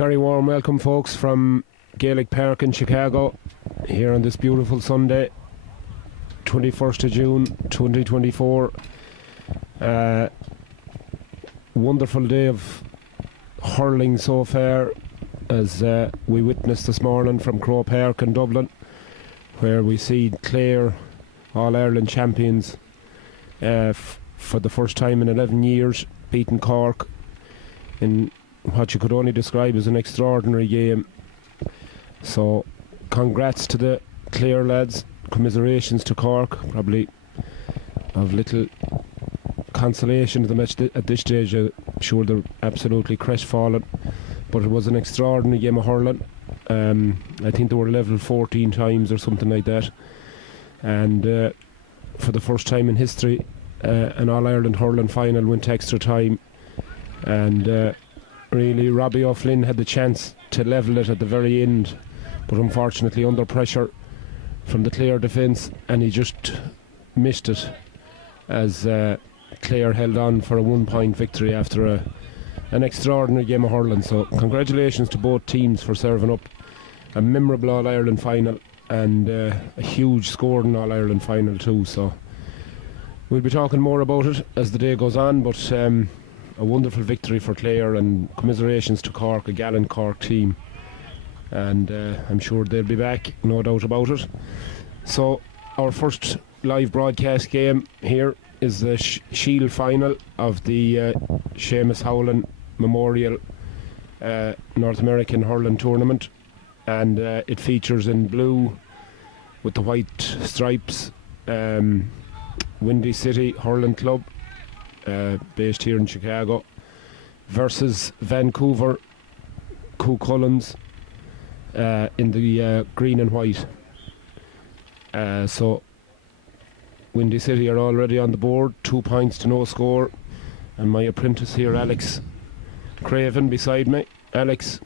Very warm welcome, folks, from Gaelic Park in Chicago, here on this beautiful Sunday, 21st of June 2024. Wonderful day of hurling so far, as we witnessed this morning from Crow Park in Dublin, where we see Clare All-Ireland champions for the first time in 11 years, beating Cork in what you could only describe as an extraordinary game. So congrats to the Clare lads, commiserations to Cork, probably of little consolation to them at this stage. I'm sure they're absolutely crestfallen, but it was an extraordinary game of hurling. I think they were level 14 times or something like that, and for the first time in history, an All-Ireland hurling final went to extra time, and really Robbie O'Flynn had the chance to level it at the very end, but unfortunately under pressure from the Clare defence, and he just missed it, as Clare held on for a 1-point victory after an extraordinary game of hurling. So congratulations to both teams for serving up a memorable All-Ireland final and a huge scoring All-Ireland final too. So we'll be talking more about it as the day goes on, but a wonderful victory for Clare, and commiserations to Cork, a gallant Cork team, and I'm sure they'll be back, no doubt about it. So our first live broadcast game here is the Shield final of the Seamus Howland Memorial North American Hurling Tournament, and it features in blue with the white stripes Windy City Hurling Club, based here in Chicago, versus Vancouver Cuchulains in the green and white. So Windy City are already on the board, 2 points to no score, and my apprentice here, Alex Craven, beside me. Alex,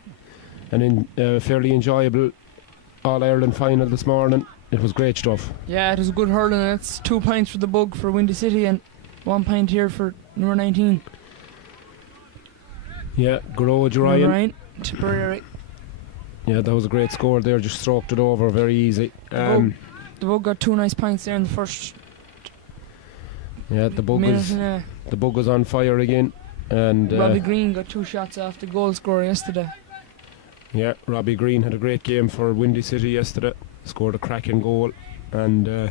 an fairly enjoyable All-Ireland final this morning. It was great stuff. Yeah, it was good hurling. It's 2 points for the Bug for Windy City and 1 point here for number 19. Yeah, Garage Ryan. Tipperary. Yeah, that was a great score there, just stroked it over very easy. The Bug got 2 nice points there in the first. Yeah, the Bug was on fire again, and Robbie Green got 2 shots off the goal scorer yesterday. Yeah, Robbie Green had a great game for Windy City yesterday, scored a cracking goal, and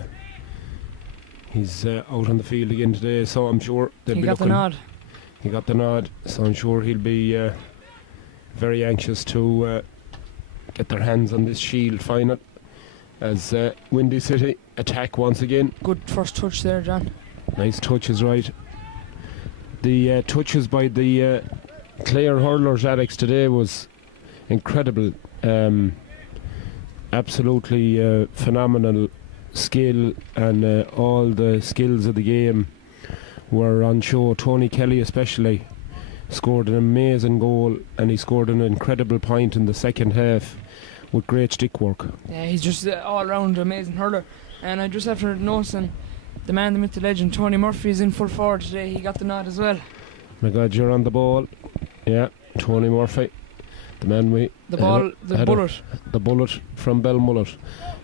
he's out on the field again today, so I'm sure they'll be looking. He got the nod, so I'm sure he'll be very anxious to get their hands on this Shield final, as Windy City attack once again. Good first touch there, John. Nice touches, right. The touches by the Clare hurlers, Alex, today was incredible. Absolutely phenomenal skill, and all the skills of the game were on show. Tony Kelly especially scored an amazing goal, and he scored an incredible point in the second half with great stick work. Yeah, he's just all round amazing hurler. And I just after noticing the man, the myth, the legend, Tony Murphy is in full forward today. He got the nod as well. My God, you're on the ball. Yeah, Tony Murphy, the man the bullet from Belmullet.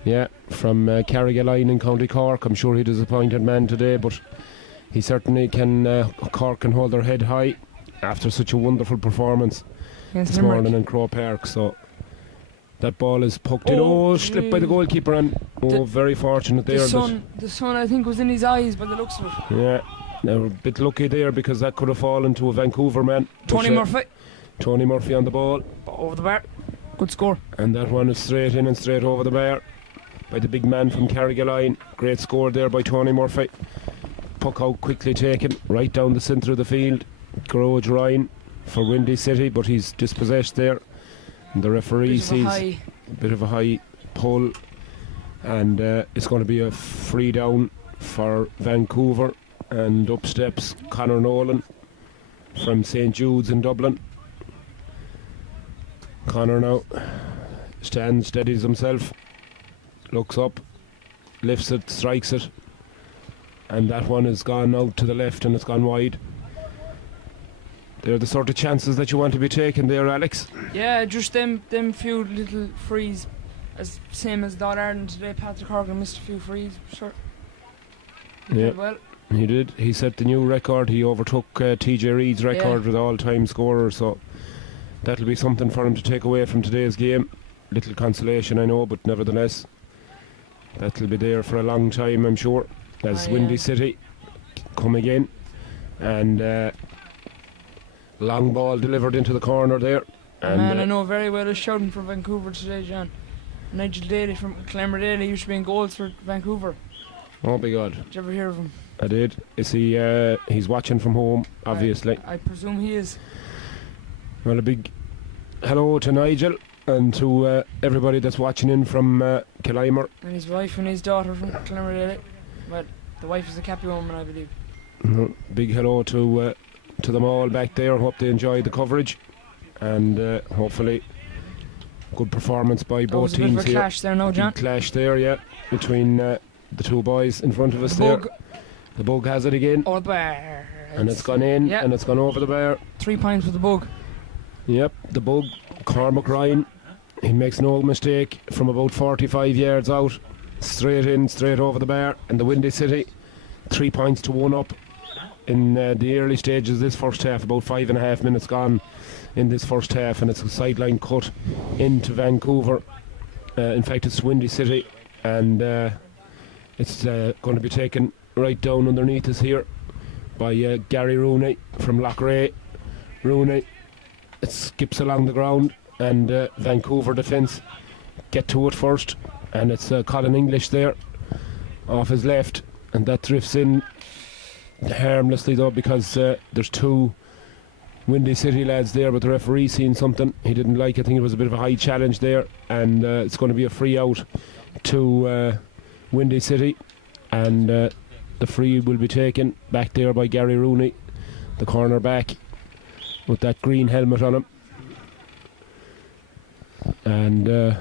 Yeah, from Carrigaline in County Cork. I'm sure he's a disappointed man today, but he certainly can. Cork can hold their head high after such a wonderful performance this morning in Crow Park. So that ball is poked in. Slipped by the goalkeeper, and very fortunate there. The sun, I think, was in his eyes by the looks of it. Yeah, they were a bit lucky there, because that could have fallen to a Vancouver man. Tony Murphy on the ball. Over the bar. Good score. And that one is straight in and straight over the bar by the big man from Carrigaline. Great score there by Tony Murphy. Puck out quickly taken right down the centre of the field. Garage Ryan for Windy City, but he's dispossessed there. And the referee sees a bit of a high pull, and it's going to be a free down for Vancouver. And up steps Conor Nolan from St Jude's in Dublin. Conor now stands, steadies himself, looks up, lifts it, strikes it, and that one has gone out to the left and it's gone wide. They're the sort of chances that you want to be taking there, Alex. Yeah, just them few little frees, as same as Don Ireland today. Patrick Horgan missed a few frees, sure. Yeah, Well, he did. He set the new record. He overtook TJ Reid's record with all-time scorer, so that'll be something for him to take away from today's game. Little consolation, I know, but nevertheless, that'll be there for a long time, I'm sure, as Windy City come again. And long ball delivered into the corner there. And man I know very well is shouting for Vancouver today, John. Nigel Daly from Clammer Daly used to be in goals for Vancouver. Oh my God. Did you ever hear of him? I did. Is he? He's watching from home, obviously. I presume he is. Well, a big hello to Nigel and to everybody that's watching in from Killimer. And his wife and his daughter from Clammer Daly. Well, the wife is a Cappy woman, I believe. Big hello to them all back there. Hope they enjoyed the coverage, and hopefully good performance by both teams here. There was a bit of a clash there now, John. Big clash there, yeah, between the two boys in front of us there. The bug has it again. Oh, the bar. And it's gone in, and it's gone over the bar. 3 points for the bug. Yep, the bug, Cormac Ryan. He makes no mistake from about 45 yards out. Straight in, straight over the bar. And the Windy City, 3 points to 1 up in the early stages of this first half. About 5.5 minutes gone in this first half, and it's a sideline cut into Vancouver. In fact, it's Windy City, and it's going to be taken right down underneath us here by Gary Rooney from Loughrea. Rooney, it skips along the ground, and Vancouver defence get to it first, and it's Colin English there off his left, and that drifts in harmlessly though, because there's two Windy City lads there, but the referee seen something he didn't like. I think it was a bit of a high challenge there, and it's going to be a free out to Windy City, and the free will be taken back there by Gary Rooney, the corner back with that green helmet on him, and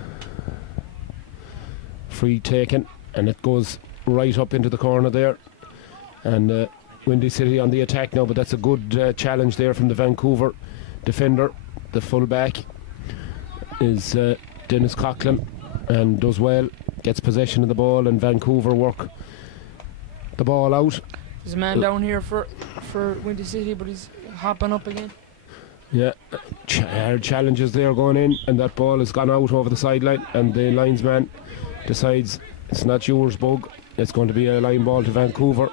free taken, and it goes right up into the corner there, and Windy City on the attack now, but that's a good challenge there from the Vancouver defender. The full back is Dennis Coughlin, and does well, gets possession of the ball, and Vancouver work the ball out. There's a man down here for Windy City, but he's hopping up again. Yeah, hard challenges there going in, and that ball has gone out over the sideline, and the linesman decides it's not yours, Bug. It's going to be a line ball to Vancouver.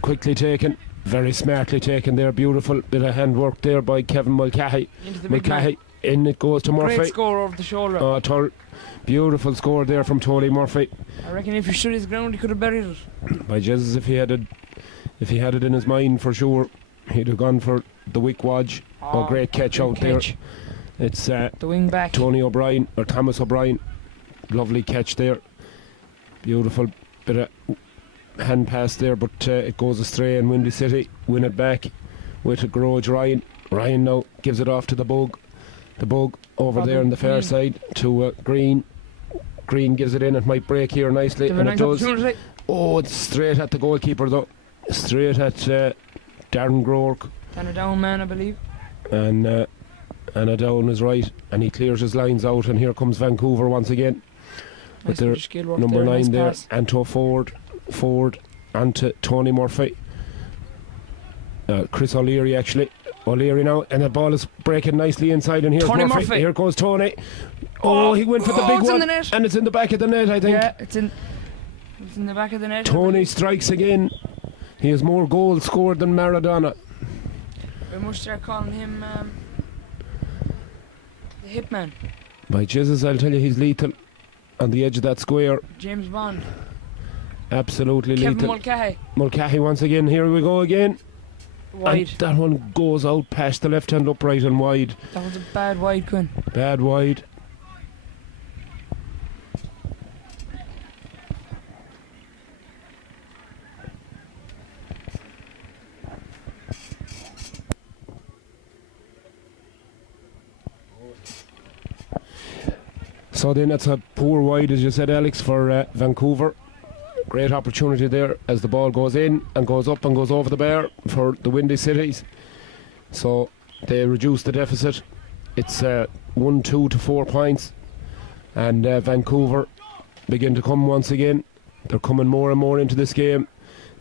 Quickly taken, very smartly taken there. Beautiful bit of handwork there by Kevin Mulcahy. Mulcahy, in it goes to Murphy. Great score over the shoulder. Beautiful score there from Tony Murphy. I reckon if he stood his ground, he could have buried it. By Jesus, if he had it in his mind for sure, he'd have gone for the Wick Wodge. Great catch out there. It's the wing back, Tony O'Brien, or Thomas O'Brien. Lovely catch there. Beautiful bit of hand pass there, but it goes astray, and Windy City win it back with a Garage Ryan. Ryan now gives it off to the Bug. The Bug over there on the far side to Green. Green gives it in. It might break here nicely, and it does. Oh, it's straight at the goalkeeper though. Straight at Darren Groark. And a down man, I believe. And a down is right, and he clears his lines out, and here comes Vancouver once again. Nice with their number 9 there, Anto Ford onto Tony Murphy. Chris O'Leary actually. O'Leary now, and the ball is breaking nicely inside, and here's Murphy. Here goes Tony. Oh, he went for the big one, and it's in the back of the net, I think. Yeah, it's in the back of the net. Tony strikes again. He has more goals scored than Maradona. We must start calling him the hitman. By Jesus, I'll tell you, he's lethal on the edge of that square. James Bond. Absolutely Kevin lethal. Mulcahy. Mulcahy once again. Here we go again. Wide. And that one goes out past the left hand upright and wide. That was a bad wide, Quinn. Bad wide. So then that's a poor wide, as you said, Alex, for Vancouver. great opportunity there as the ball goes in and goes up and goes over the bar for the Windy Cities. So they reduce the deficit. It's 1-2 to 4 points, and Vancouver begin to come once again. They're coming more and more into this game.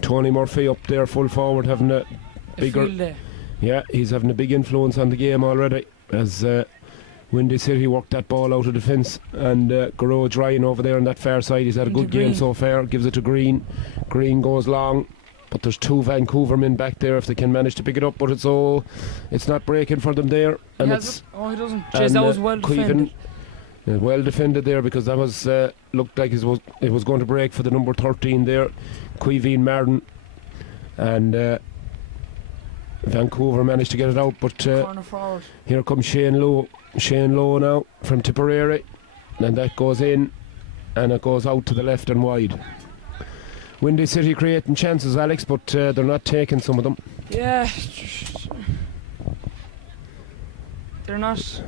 Tony Murphy up there full forward having a bigger, he's having a big influence on the game already as Windy City worked that ball out of defence, and Garage Ryan over there on that far side, he's had a good game so far, gives it to Green. Green goes long, but there's 2 Vancouver men back there if they can manage to pick it up, but it's not breaking for them there. And he doesn't. Jeez, that was well defended. Well defended there, because that was looked like it was going to break for the number 13 there, Cuivine Martin, and Vancouver managed to get it out, but corner forward. Here comes Shane Lowe now from Tipperary, and that goes in and it goes out to the left and wide. Windy City creating chances, Alex, but they're not taking some of them. Yeah, they're not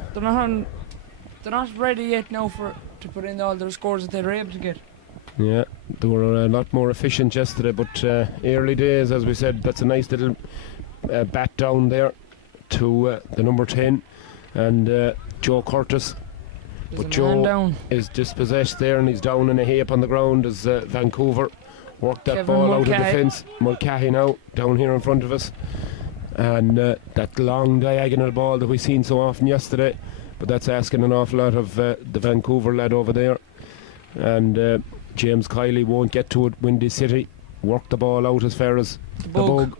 ready yet now to put in all their scores that they were able to get. Yeah, they were a lot more efficient yesterday, but early days, as we said. That's a nice little bat down there to the number 10 and Joe Curtis. But Joe is dispossessed there, and he's down in a heap on the ground as Vancouver worked that ball out of defence. Mulcahy now down here in front of us, and that long diagonal ball that we seen so often yesterday, but that's asking an awful lot of the Vancouver lad over there, and James Kiley won't get to it. Windy City work the ball out as far as the Bug.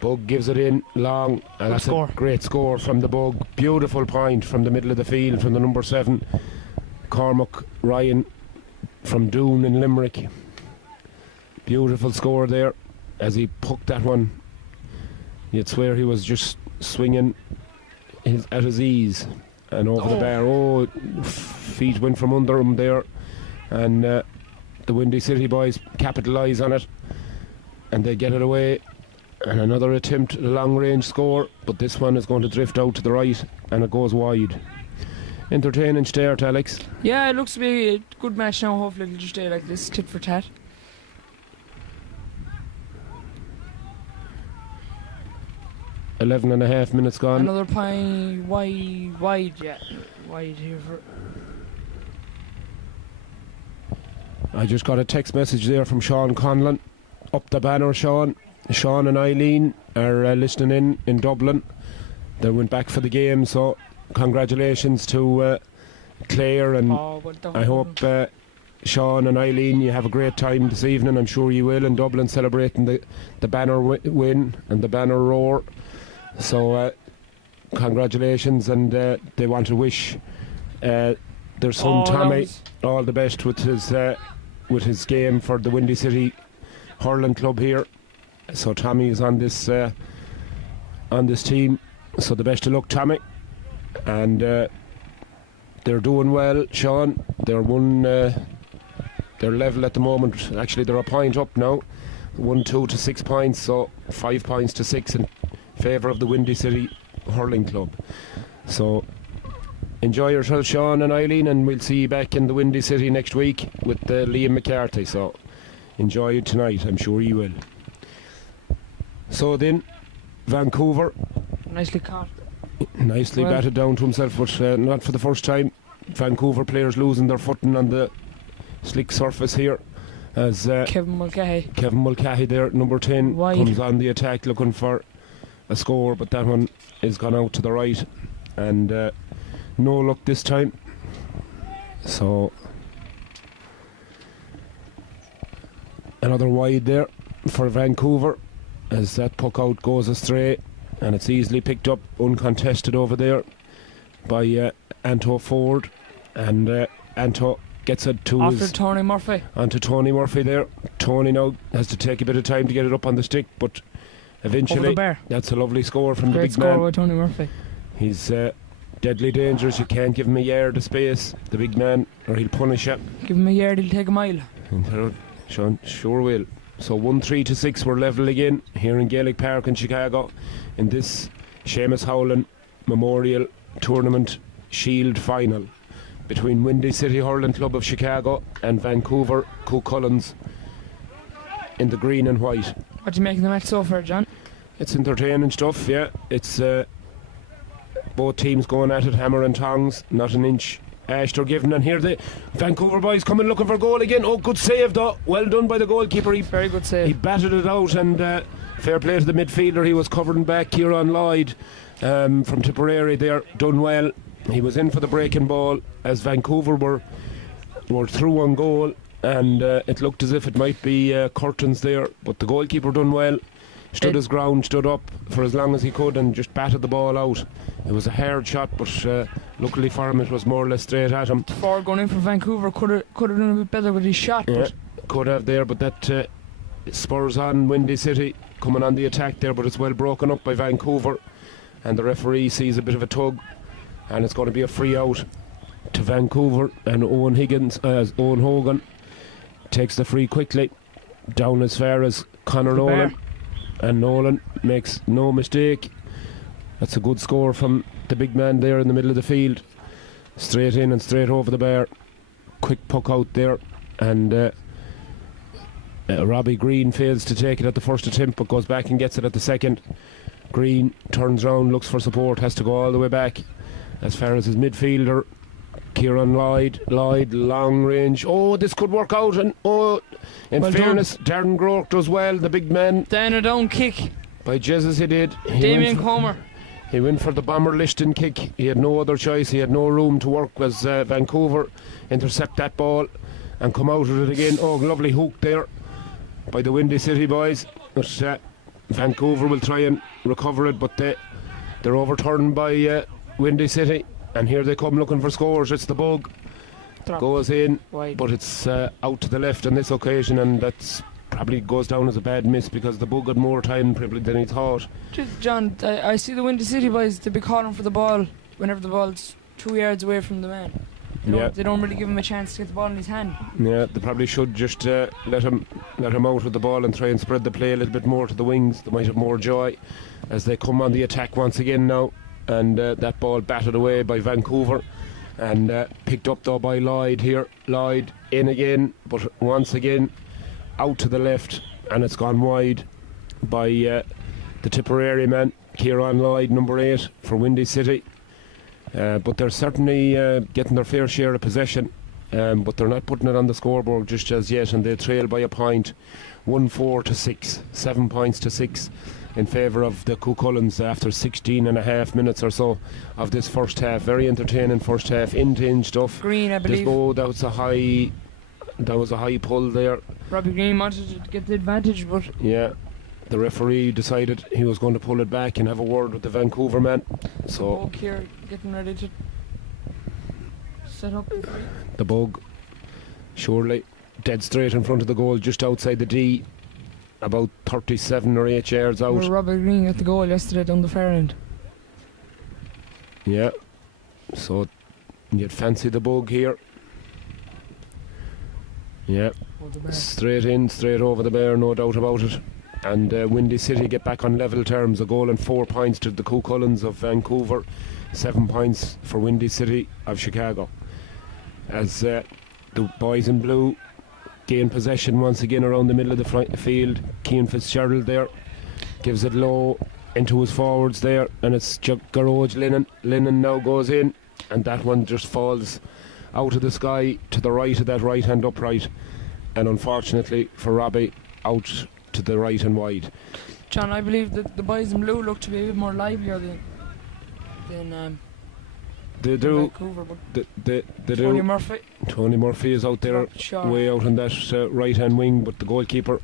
Bug gives it in long, and that's a great score from the Bug. Beautiful point from the middle of the field from the number 7, Cormac Ryan from Doon in Limerick. Beautiful score there as he poked that one. You'd swear he was just swinging at his ease and over the bar. Feet went from under him there, and the Windy City boys capitalise on it and they get it away. And another attempt at a long range score, but this one is going to drift out to the right and it goes wide. Entertaining start, Alex. Yeah, it looks to be a good match now. Hopefully it'll just stay like this, tit for tat. Eleven and a half minutes gone. Another pie wide here for. I just got a text message there from Sean Conlon. Up the banner, Sean. Sean and Eileen are listening in Dublin. They went back for the game, so congratulations to Claire, and I hope Sean and Eileen, you have a great time this evening. I'm sure you will in Dublin, celebrating the banner win and the banner roar. So congratulations, and they want to wish their son Tommy all the best with his game for the Windy City hurling club here. So Tommy is on this team, so the best of luck, Tommy. And they're doing well, Sean. They're level at the moment. Actually, they're a point up now, 1-2 to 6 points, so 5 points to 6 in favour of the Windy City hurling club. So enjoy yourself, Sean and Eileen, and we'll see you back in the Windy City next week with Liam McCarthy. So enjoy it tonight, I'm sure you will. So then, Vancouver. Nicely caught. Nicely batted down to himself, but not for the first time. Vancouver players losing their footing on the slick surface here. As Kevin Mulcahy there, number 10, comes on the attack looking for a score, but that one is gone out to the right. And no luck this time. So, another wide there for Vancouver, as that puck out goes astray, and it's easily picked up, uncontested over there by Anto Ford, and Anto gets it to Tony Murphy. Onto Tony Murphy there. Tony now has to take a bit of time to get it up on the stick, but eventually that's a lovely score from the big man. Great score by Tony Murphy. He's deadly dangerous. You can't give him a yard of space, the big man, or he'll punish you. Give him a yard, he'll take a mile. Sean sure will. So 1-3 to 6, we're level again here in Gaelic Park in Chicago in this Seamus Howland Memorial Tournament Shield Final between Windy City Hurling Club of Chicago and Vancouver Cuchulains in the green and white. What do you make of the match so far, John? It's entertaining stuff, yeah. It's both teams going at it, hammer and tongs, not an inch ash they're given. And here the Vancouver boys coming looking for goal again. Oh, good save though. Well done by the goalkeeper. Very good save. He batted it out, and fair play to the midfielder. He was covering back Kieran Lloyd from Tipperary there. Done well. He was in for the breaking ball as Vancouver were through on goal, and it looked as if it might be curtains there, but the goalkeeper done well. Stood his ground, stood up for as long as he could, and just batted the ball out. It was a hard shot, but luckily for him it was more or less straight at him. Ford going in for Vancouver could have done a bit better with his shot. Yeah, but could have there, but that spurs on Windy City coming on the attack there, but it's well broken up by Vancouver, and the referee sees a bit of a tug, and it's going to be a free out to Vancouver, and Owen Hogan takes the free quickly down as far as Conor Nolan. And Nolan makes no mistake. That's a good score from the big man there in the middle of the field. Straight in and straight over the bar. Quick puck out there. And Robbie Green fails to take it at the first attempt, but goes back and gets it at the second. Green turns round, looks for support, has to go all the way back as far as his midfielder, Kieran Lloyd, long range. Oh, this could work out. And in well fairness, Darren Groark does well, the big man. Down a down kick. By Jesus, he did. Damien Comer. He went for the bomber Lichten kick. He had no other choice. He had no room to work as Vancouver intercept that ball and come out with it again. Oh, lovely hook there by the Windy City boys. But Vancouver will try and recover it, but they're overturned by Windy City. And here they come looking for scores. It's the bug. Goes in, wide. But it's out to the left on this occasion, and that's probably goes down as a bad miss because the bug had more time probably than he thought. John, I see the Windy City boys, they'll be calling for the ball whenever the ball's 2 yards away from the man. They don't really give him a chance to get the ball in his hand. Yeah, they probably should just let him out with the ball and try and spread the play a little bit more to the wings. They might have more joy as they come on the attack once again now. And that ball batted away by Vancouver and picked up though by Lloyd here. Lloyd in again, but once again out to the left, and it's gone wide by the Tipperary man, Kieran Lloyd, number 8 for Windy City. But they're certainly getting their fair share of possession, but they're not putting it on the scoreboard just as yet, and they trail by a point, 1-4 to 6, 7 points to 6 in favour of the Cucullins after 16 and a half minutes or so of this first half. Very entertaining first half, in stuff. Green, I believe. That was a high pull there. Robbie Green wanted to get the advantage, but yeah, the referee decided he was going to pull it back and have a word with the Vancouver man. So Bug here getting ready to set up the bug, surely dead straight in front of the goal, just outside the D, about 37 or 8 yards out. Where Robbie Green got the goal yesterday down the far end. Yeah, so you'd fancy the bug here. Yeah, straight in, straight over the bar, no doubt about it. And Windy City get back on level terms, a goal and 4 points to the Cucullins of Vancouver, 7 points for Windy City of Chicago. As the boys in blue gain possession once again around the middle of the field. Cian Fitzgerald there gives it low into his forwards there, and it's Garage Lennon. Lennon now goes in, and that one just falls out of the sky to the right of that right hand upright, and unfortunately for Robbie, out to the right and wide. John, I believe that the boys in blue look to be a bit more livelier than they do. Vancouver, they Tony do. Murphy. Tony Murphy is out there way out on that right hand wing, but the goalkeeper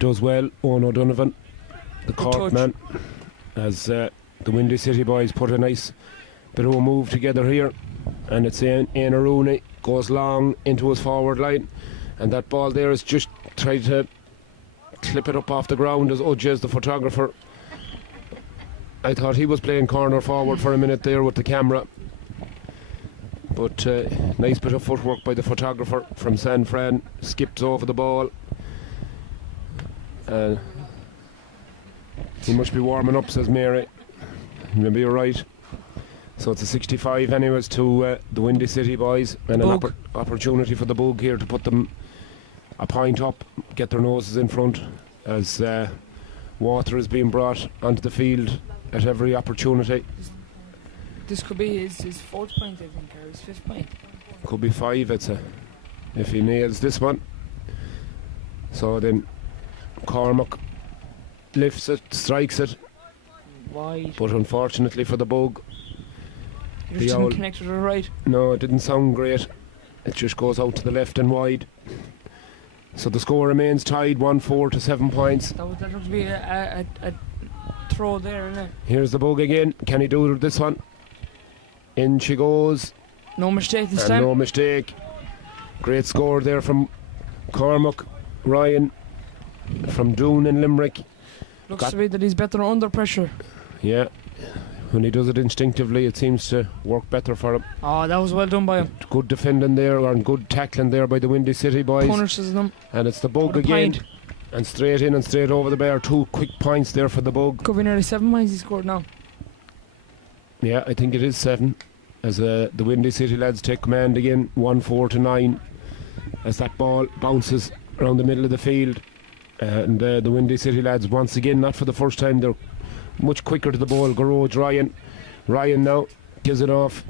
does well. Owen O'Donovan, the Cork man, as the Windy City boys put a nice bit of a move together here, and it's Ian Rooney goes long into his forward line, and that ball there is just tried to clip it up off the ground as Udges, the photographer. I thought he was playing corner forward for a minute there with the camera, but nice bit of footwork by the photographer from San Fran. Skips over the ball. He must be warming up, says Mary. Maybe you're right. So it's a 65 anyways to the Windy City boys, and an opportunity for the Bug here to put them a point up, get their noses in front as water is being brought onto the field at every opportunity. This could be his fourth point, I think, or his fifth point. Could be 5, I'd say, if he nails this one. So then Cormac lifts it, strikes it, wide. But unfortunately for the bug, It just didn't connect with the right. No, it didn't sound great. It just goes out to the left and wide. So the score remains tied 1-4 to 7 points. That would be a throw there, isn't it? Here's the bug again. Can he do this one? In she goes. No mistake this time. No mistake. Great score there from Cormac Ryan from Doon in Limerick. Looks to be that he's better under pressure. Yeah. When he does it instinctively, it seems to work better for him. Oh, that was well done by him. Good defending there, and good tackling there by the Windy City boys. Punishes them. And it's the bug again. Point. And straight in and straight over the bar. 2 quick points there for the bug. Could be nearly 7 points he scored now. Yeah, I think it is 7. As the Windy City lads take command again, 1-4 to 9. As that ball bounces around the middle of the field. And the Windy City lads, once again, not for the first time, they're much quicker to the ball. Garage Ryan now gives it off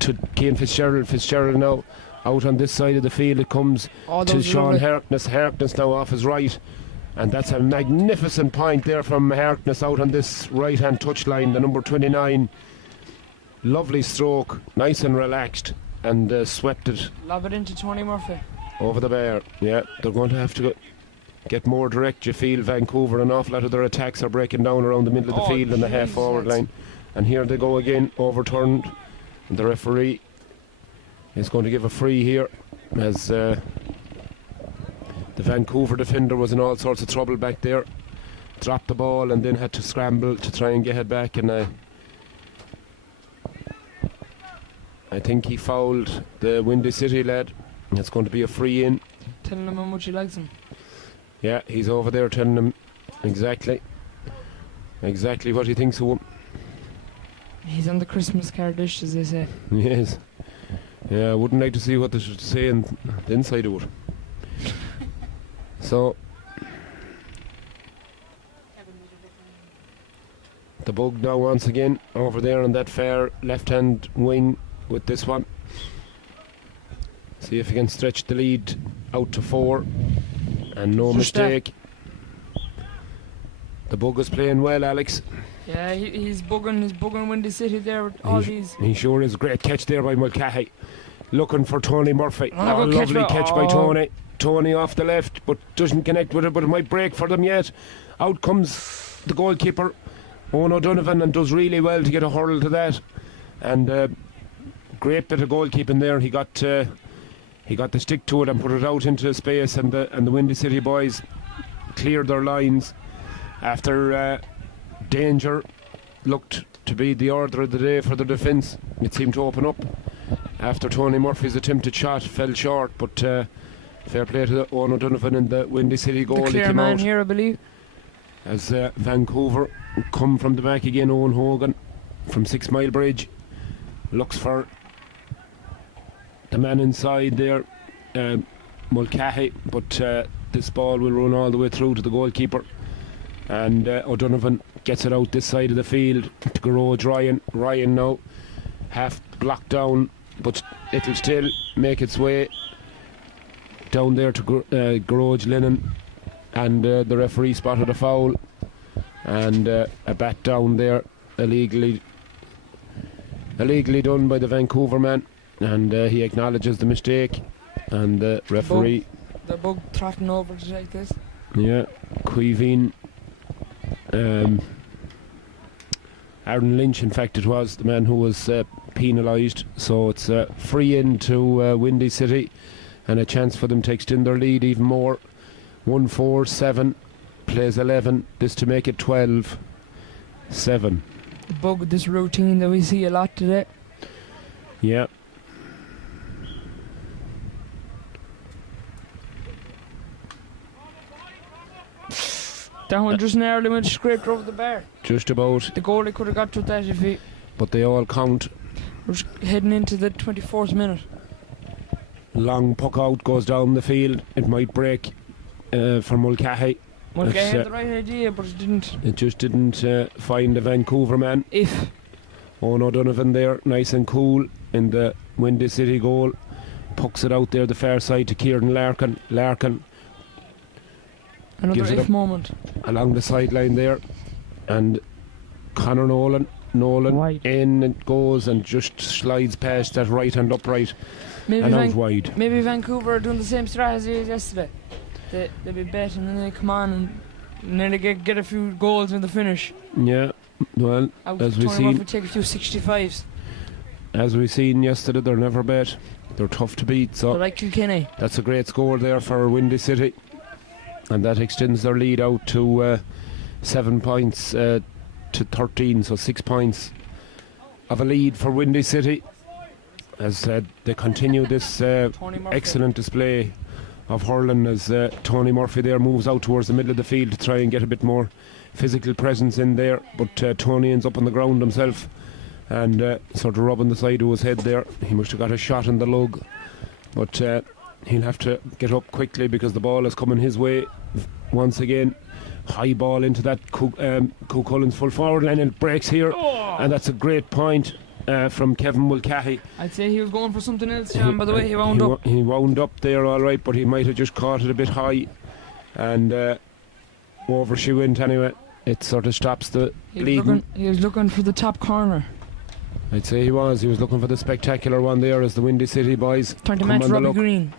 to Cian Fitzgerald. Fitzgerald now out on this side of the field. It comes to Sean Harkness. Harkness now off his right. And that's a magnificent point there from Harkness out on this right hand touchline, the number 29. Lovely stroke, nice and relaxed, and swept it. Lob it into Tony Murphy. Over the bar. Yeah, they're going to have to get more direct. You feel Vancouver, an awful lot of their attacks are breaking down around the middle of the field and the half forward line. And here they go again, overturned. And the referee is going to give a free here, as the Vancouver defender was in all sorts of trouble back there. Dropped the ball and then had to scramble to try and get it back, and I think he fouled the Windy City lad. It's going to be a free in. Telling him how much he likes him. Yeah, he's over there telling him exactly what he thinks of him. He's on the Christmas card dish, as they say. Yes. Yeah, I wouldn't like to see what they should say in the inside of it. So the bug now once again over there on that far left hand wing with this one. See if he can stretch the lead out to 4. And no mistake. The bug is playing well, Alex. Yeah, he's bugging Windy City there with all these. He sure is. Great catch there by Mulcahy. Looking for Tony Murphy. Lovely catch by Tony. Tony off the left, but doesn't connect with it, but it might break for them yet. Out comes the goalkeeper, Owen O'Donovan, and does really well to get a hurl to that. And great bit of goalkeeping there. He got the stick to it and put it out into space, and the Windy City boys cleared their lines after danger looked to be the order of the day for the defence. It seemed to open up after Tony Murphy's attempted shot fell short, but fair play to Owen O'Donovan and the Windy City goal. The clear man here, I believe. As Vancouver come from the back again, Owen Hogan from 6 Mile Bridge looks for the man inside there, Mulcahy, but this ball will run all the way through to the goalkeeper, and O'Donovan gets it out this side of the field to Garage Ryan now half blocked down, but it'll still make its way down there to Garage Lennon, and the referee spotted a foul and a bat down there illegally done by the Vancouver man. And he acknowledges the mistake, and the referee. The bug trotting over to take this. Yeah, Cuivine. Aaron Lynch, in fact, it was the man who was penalised. So it's free in to Windy City, and a chance for them to extend their lead even more. 1-4-7 plays 11. This to make it 12-7. The bug with this routine that we see a lot today. Yeah. That one just narrowly went scraped over the bar. Just about. The goalie could have got to that if he. But they all count. We're heading into the 24th minute. Long puck out goes down the field. It might break for Mulcahy. Mulcahy had the right idea, but it didn't. It just didn't find the Vancouver man. Owen O'Donovan there, nice and cool in the Windy City goal. Pucks it out there the far side to Kieran Larkin. Another gives it moment. Along the sideline there. And Conor Nolan wide. In it goes and just slides past that right hand upright and out wide. Maybe Vancouver are doing the same strategy as yesterday. They be betting and then they come on and then they get a few goals in the finish. Yeah, well, as we seen, take a few 65s. As we seen yesterday, they're never bet. They're tough to beat. So they're like Kilkenny. That's a great score there for Windy City, and that extends their lead out to 7 points to 13, so 6 points of a lead for Windy City as they continue this excellent display of hurling as Tony Murphy there moves out towards the middle of the field to try and get a bit more physical presence in there, but Tony ends up on the ground himself and sort of rubbing the side of his head there. He must have got a shot in the lug, but he'll have to get up quickly because the ball is coming his way once again. High ball into that Cullen's full forward line and it breaks here, and that's a great point from Kevin Mulcahy. I'd say he was going for something else, John, by the way he wound up. He wound up there all right, but he might have just caught it a bit high and over she went anyway. It sort of stops the bleeding. He was looking for the top corner. I'd say he was looking for the spectacular one there as the Windy City boys trying to match Robbie Green.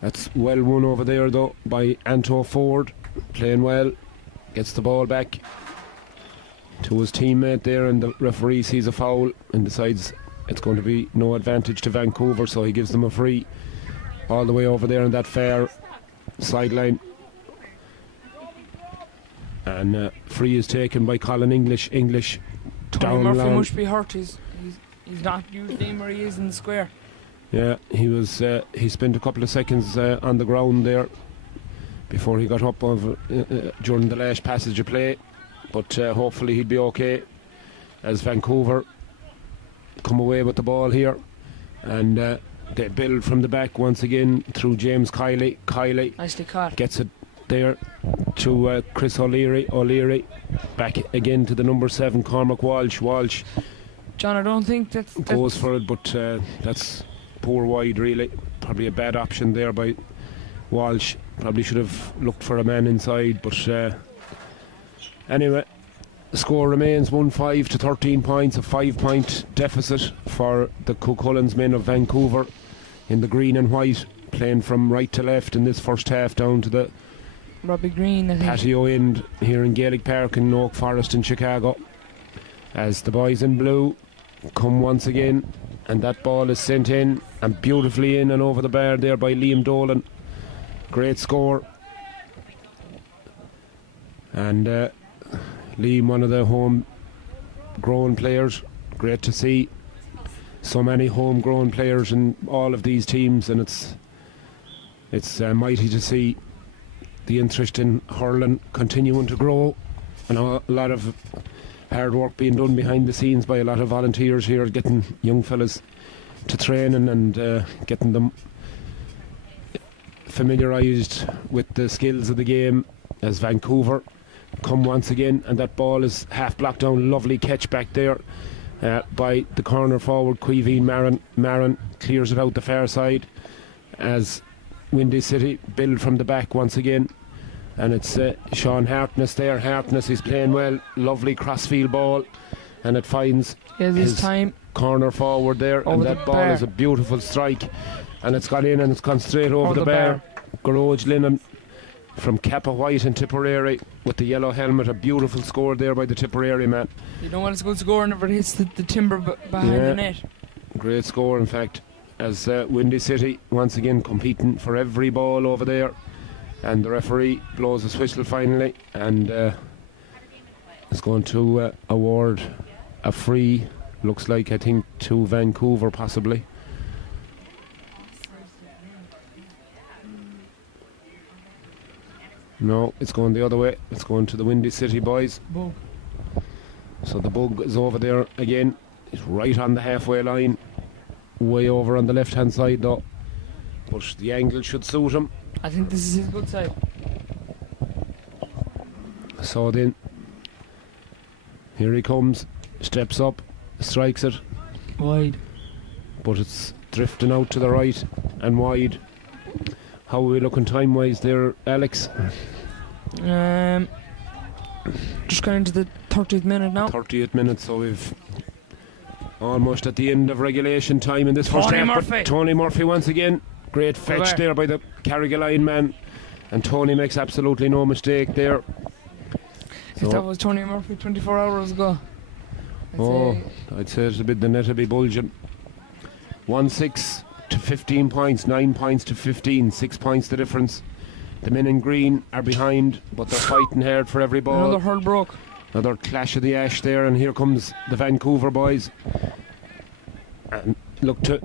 That's well won over there though by Anto Ford, playing well, gets the ball back to his teammate there, and the referee sees a foul and decides it's going to be no advantage to Vancouver, so he gives them a free all the way over there on that far sideline, and free is taken by Colin English. Tony Murphy must be hurt. He's not usually where he is in the square. Yeah, he was. He spent a couple of seconds on the ground there before he got up during the last passage of play, but hopefully he'd be okay as Vancouver come away with the ball here, and they build from the back once again through James Kiley. Nicely caught. Gets it there to Chris O'Leary back again to the number 7 Cormac Walsh. John, I don't think that goes for it, but that's poor wide really. Probably a bad option there by Walsh. Probably should have looked for a man inside, but anyway, the score remains 1-5 to 13 points, a 5-point deficit for the Cuchullen's men of Vancouver in the green and white, playing from right to left in this first half down to the Robbie Green, I think, patio end here in Gaelic Park in Oak Forest in Chicago, as the boys in blue come once again, and that ball is sent in and beautifully in and over the bar there by Liam Dolan. Great score, and Liam, one of the home-grown players. Great to see so many home-grown players in all of these teams, and it's mighty to see the interest in hurling continuing to grow, and a lot of hard work being done behind the scenes by a lot of volunteers here, getting young fellas to training and getting them familiarised with the skills of the game as Vancouver come once again, and that ball is half blocked down. Lovely catch back there by the corner forward Queeveen Marin clears it out the far side as Windy City build from the back once again, and it's Sean Hartness there. Hartness is playing well, lovely crossfield ball, and it finds his time corner forward there, and that ball is a beautiful strike, and it's gone in and it's gone straight over the bar. Garage Linen from Kappa White and Tipperary with the yellow helmet. A beautiful score there by the Tipperary man. You know what, it's a good score whenever it hits the timber behind the net. Great score in fact, as Windy City once again competing for every ball over there, and the referee blows his whistle finally, and is going to award a free, looks like, I think, to Vancouver possibly. No, it's going the other way. It's going to the Windy City boys. Bug. So the bug is over there again. It's right on the halfway line, way over on the left hand side though. but the angle should suit him. I think this is his good side. So then, here he comes, steps up, strikes it, Wide. but it's drifting out to the right and wide. How are we looking time-wise there, Alex? Just going into the 30th minute now. 38 minutes, so we've almost at the end of regulation time in this first Tony half. Murphy. Tony Murphy once again. Great fetch there by the Carrigaline man. And Tony makes absolutely no mistake there. If that was Tony Murphy 24 hours ago, I'd say the net would be bulging. 1-6 to 15 points, 9 points to 15, 6 points the difference. The men in green are behind, but they're fighting hard for every ball. Another hurl broke. Another clash of the ash there, and here comes the Vancouver boys. And look to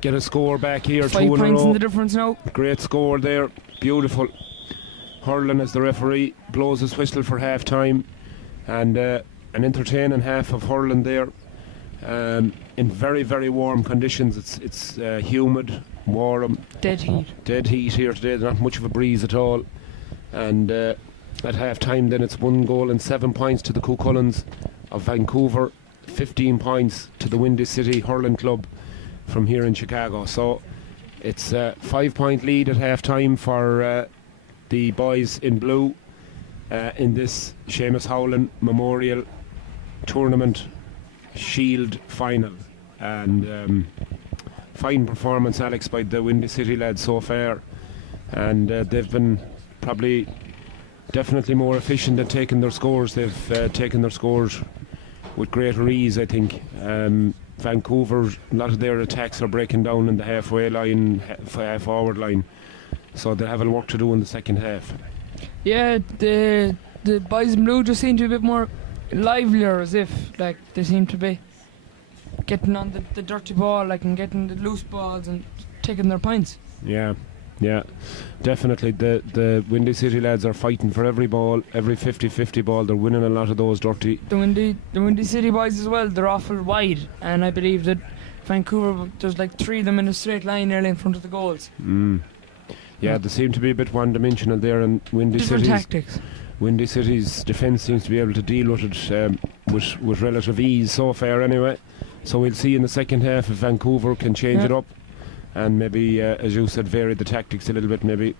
get a score back here. 5 2 in a points row. in the difference now. Great score there, beautiful. Hurling as the referee blows his whistle for half time, and an entertaining half of hurling there. In very, very warm conditions. It's humid, warm. Dead heat here today. There's not much of a breeze at all. And at half time then it's 1 goal and 7 points to the Cucullins of Vancouver, 15 points to the Windy City Hurling Club from here in Chicago. So it's a 5-point lead at half time for the boys in blue in this Seamus Howland Memorial Tournament Shield final. And fine performance, Alex, by the Windy City lads so far, and they've been probably definitely more efficient at taking their scores. They've taken their scores with greater ease, I think. Vancouver, a lot of their attacks are breaking down in the halfway line, half forward line, so they have a work to do in the second half. Yeah, the boys in blue just seem to be a bit more livelier, as if like they seem to be getting on the dirty ball, like, and getting the loose balls and taking their points. Yeah, definitely. The Windy City lads are fighting for every ball, every 50-50 ball. They're winning a lot of those dirty. The Windy City boys as well, they're awful wide, and I believe that Vancouver, there's like 3 of them in a straight line nearly in front of the goals. Yeah, they seem to be a bit one-dimensional there, and Different tactics. Windy City's defence seems to be able to deal with it with relative ease so far anyway. So we'll see in the second half if Vancouver can change it up and maybe, as you said, vary the tactics a little bit, maybe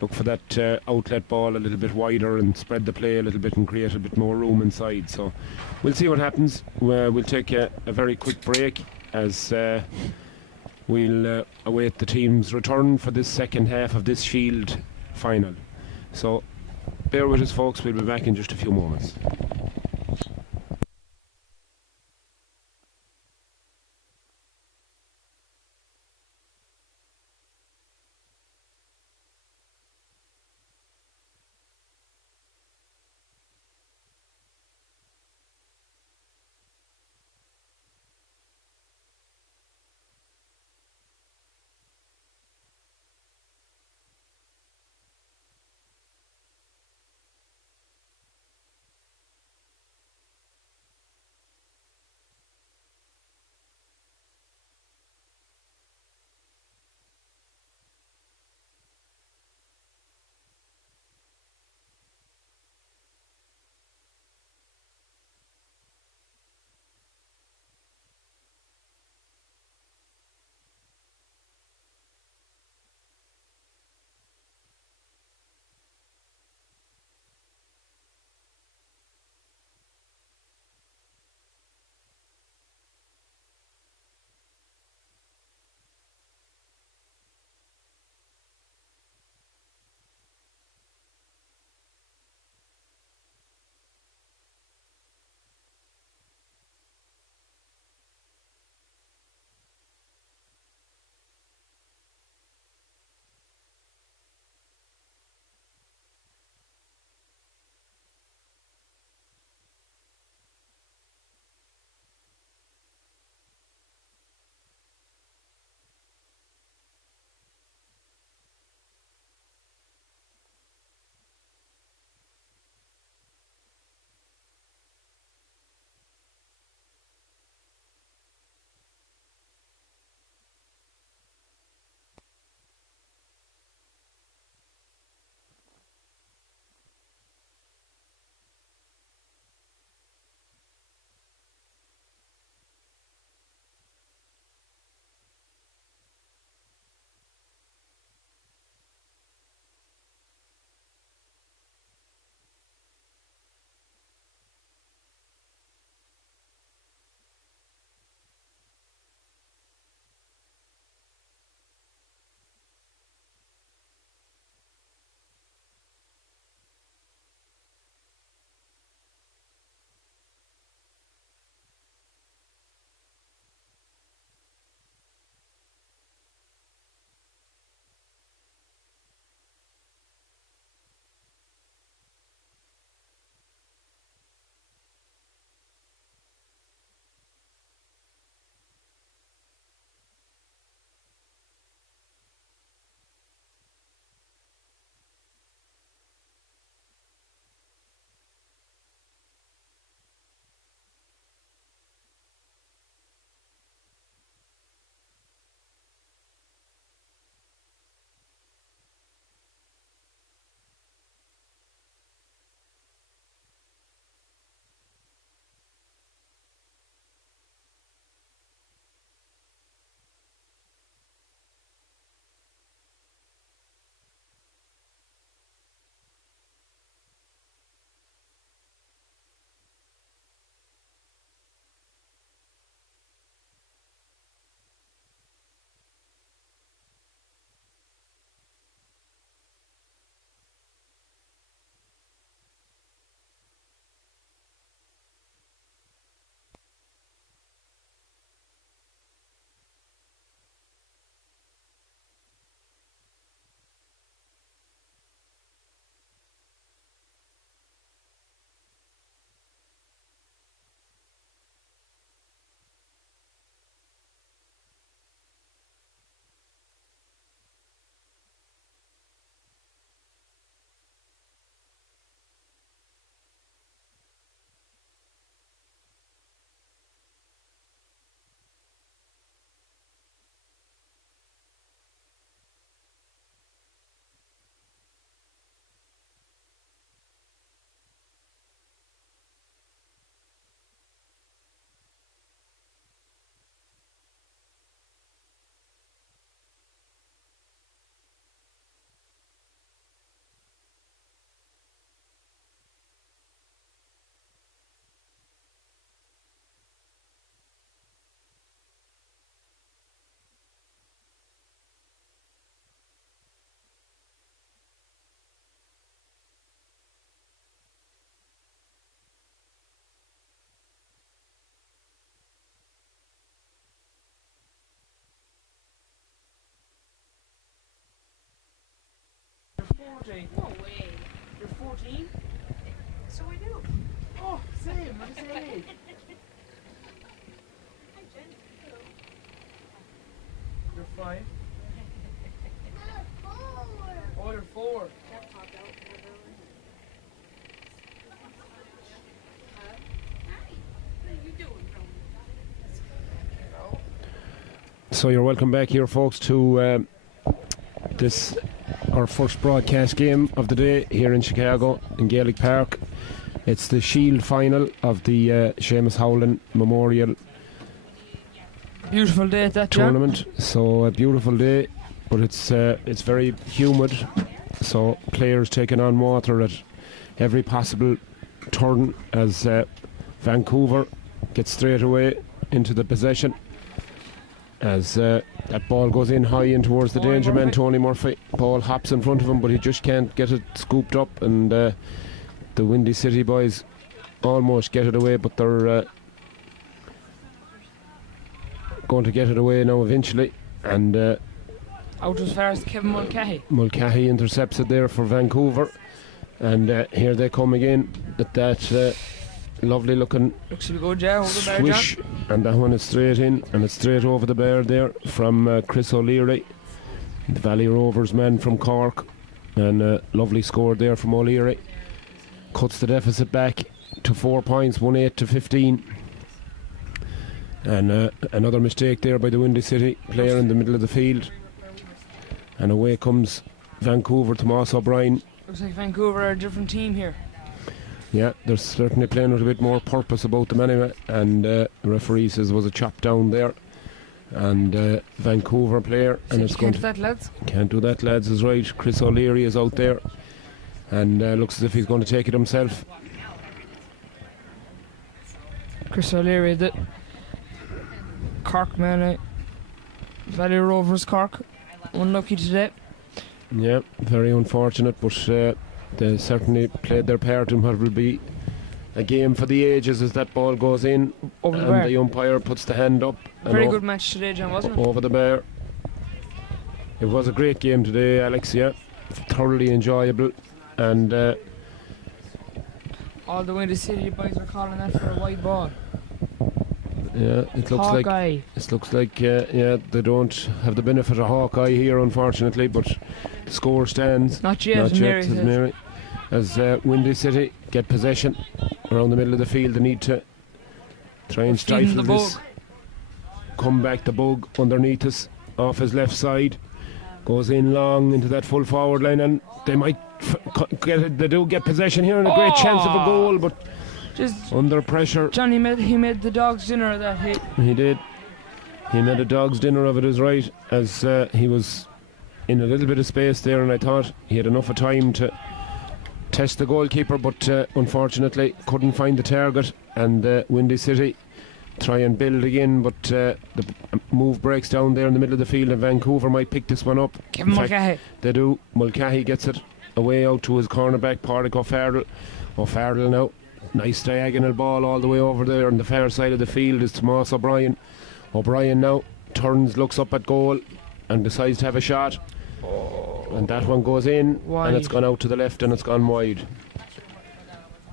look for that outlet ball a little bit wider and spread the play a little bit and create a bit more room inside. So we'll see what happens. We'll take a very quick break as we'll await the team's return for this second half of this Shield final. So bear with us, folks, we'll be back in just a few moments. birthday. No way. You're 14? So I do. Oh, same. I'm the same age. Hi, Jen. Hello. You're 5. Oh, you're 4. That popped out. Hi. What are you doing, Roman? So you're welcome back here, folks, to this our first broadcast game of the day here in Chicago in Gaelic Park. It's the Shield final of the Seamus Howland Memorial Beautiful day at that tournament. So a beautiful day, but it's very humid. So players taking on water at every possible turn as Vancouver gets straight away into the possession. As that ball goes in high in towards the danger man, Tony Murphy. Ball hops in front of him, but he just can't get it scooped up, and the Windy City boys almost get it away, but they're going to get it away now eventually. And out as far as Kevin Mulcahy. Mulcahy intercepts it there for Vancouver, and here they come again at that lovely looking Looks to be good, yeah, over the bar, swish, and that one is straight in, and it's straight over the bar there from Chris O'Leary, the Valley Rovers man from Cork, and lovely score there from O'Leary. Cuts the deficit back to 4 points, 1-8 to 15. And another mistake there by the Windy City player in the middle of the field, and away comes Vancouver. Tomas O'Brien. Looks like Vancouver are a different team here. Yeah, they're certainly playing with a bit more purpose about them anyway, and the referee says was a chop down there, and Vancouver player, and it's going to that, lads. can't do that, lads, is right. Chris O'Leary is out there, and looks as if he's going to take it himself. Chris O'Leary, the Cork man, Valley Rovers Cork, unlucky today. Yeah, very unfortunate, but they certainly played their part in what will be a game for the ages as that ball goes in, Over the and bar. the umpire puts the hand up. and Very good match today, John, wasn't it? over the bar. It was a great game today, Alex. Yeah, thoroughly enjoyable, and All the Windy City boys are calling that for a wide ball. yeah, it looks like Hawkeye. yeah, they don't have the benefit of Hawkeye here, unfortunately, but the score stands. Not yet, Not yet, Mary says says. Mary. As Windy City get possession around the middle of the field, they need to try and Feeding stifle the this. bug. Come back the bug underneath us, off his left side, goes in long into that full forward line, and they might get it. They do get possession here, and a great chance of a goal, but Just under pressure. Johnny he made the dogs dinner of that hit. He did. He made a dog's dinner of it, is right, as he was in a little bit of space there, and I thought he had enough of time to test the goalkeeper, but unfortunately couldn't find the target, and Windy City try and build again, but the move breaks down there in the middle of the field, and Vancouver might pick this one up. Kevin In fact, Mulcahy. they do. Mulcahy gets it away out to his cornerback, Pádraig O'Farrell. O'Farrell now, nice diagonal ball all the way over there on the far side of the field is Tomas O'Brien. O'Brien now turns, looks up at goal, and decides to have a shot, and that one goes in, Wide. and it's gone out to the left, and it's gone wide.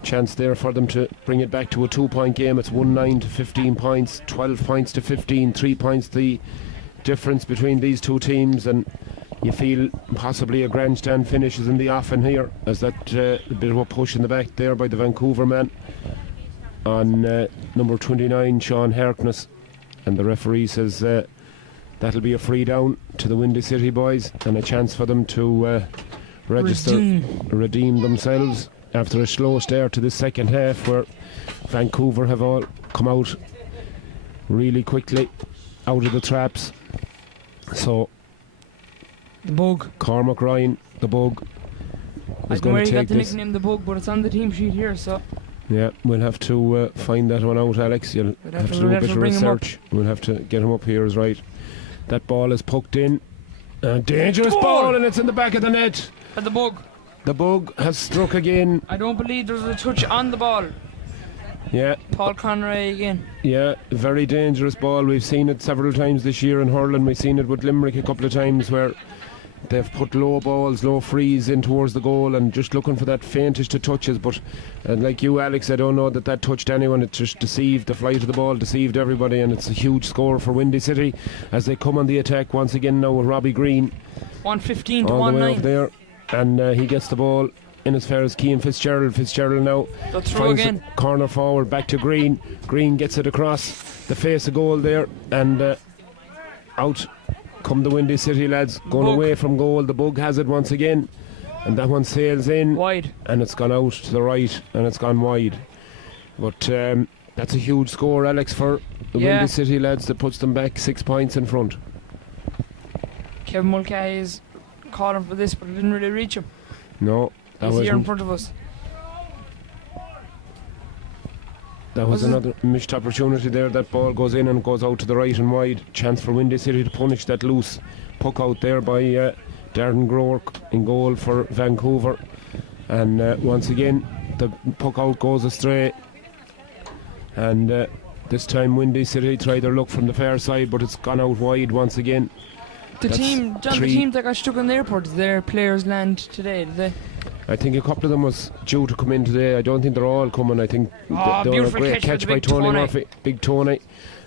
Chance there for them to bring it back to a 2-point game. It's 1-9 to 15 points, 12 points to 15, 3 points the difference between these two teams, and you feel possibly a grandstand finish is in the offing here, as that a bit of a push in the back there by the Vancouver man on number 29, Sean Harkness, and the referee says that'll be a free down to the Windy City boys, and a chance for them to redeem themselves after a slow start to the second half, where Vancouver have all come out really quickly out of the traps. So The bug. Cormac Ryan, the bug, I is don't know going where to you got take the this. nickname the bug, but it's on the team sheet here, so Yeah, we'll have to find that one out, Alex. You'll We'll have to we'll do a have bit to of bring him up. research. We'll have to get him up here, is right. That ball is poked in. A dangerous Goal! ball, and it's in the back of the net. And the bug. The bug has struck again. I don't believe there's a touch on the ball. Yeah, Paul Conroy again. yeah, very dangerous ball. We've seen it several times this year in hurling. We've seen it with Limerick a couple of times, where they've put low balls, low frees in towards the goal and just looking for that faintest to touches. But like you, Alex, I don't know that touched anyone. It just deceived. The flight of the ball deceived everybody, and it's a huge score for Windy City as they come on the attack once again now with Robbie Green. 115 to all the way 1-9. over there, and he gets the ball in as far as Cian Fitzgerald. Fitzgerald now They'll throw finds again. it corner forward back to Green. Green gets it across the face of goal there, and out come the Windy City lads, going Bug. away from goal. The Bug has it once again, and that one sails in Wide. and it's gone out to the right and it's gone wide. But that's a huge score, Alex, for the Yeah. Windy City lads. That puts them back 6 points in front. Kevin Mulcahy is calling for this, but it didn't really reach him. No, that He's was here in front of us. Was it- another missed opportunity there. That ball goes in and goes out to the right and wide. Chance for Windy City to punish that loose puck out there by Darren Groark in goal for Vancouver. And once again, the puck out goes astray. And this time Windy City tried their luck from the far side, but it's gone out wide once again. The That's team, John, the three. team that got stuck in the airport, did their players land today? Did they? I think a couple of them was due to come in today. I don't think they're all coming. I think Oh, they were a beautiful great catch by by the big Tony Tony. Murphy, big Tony,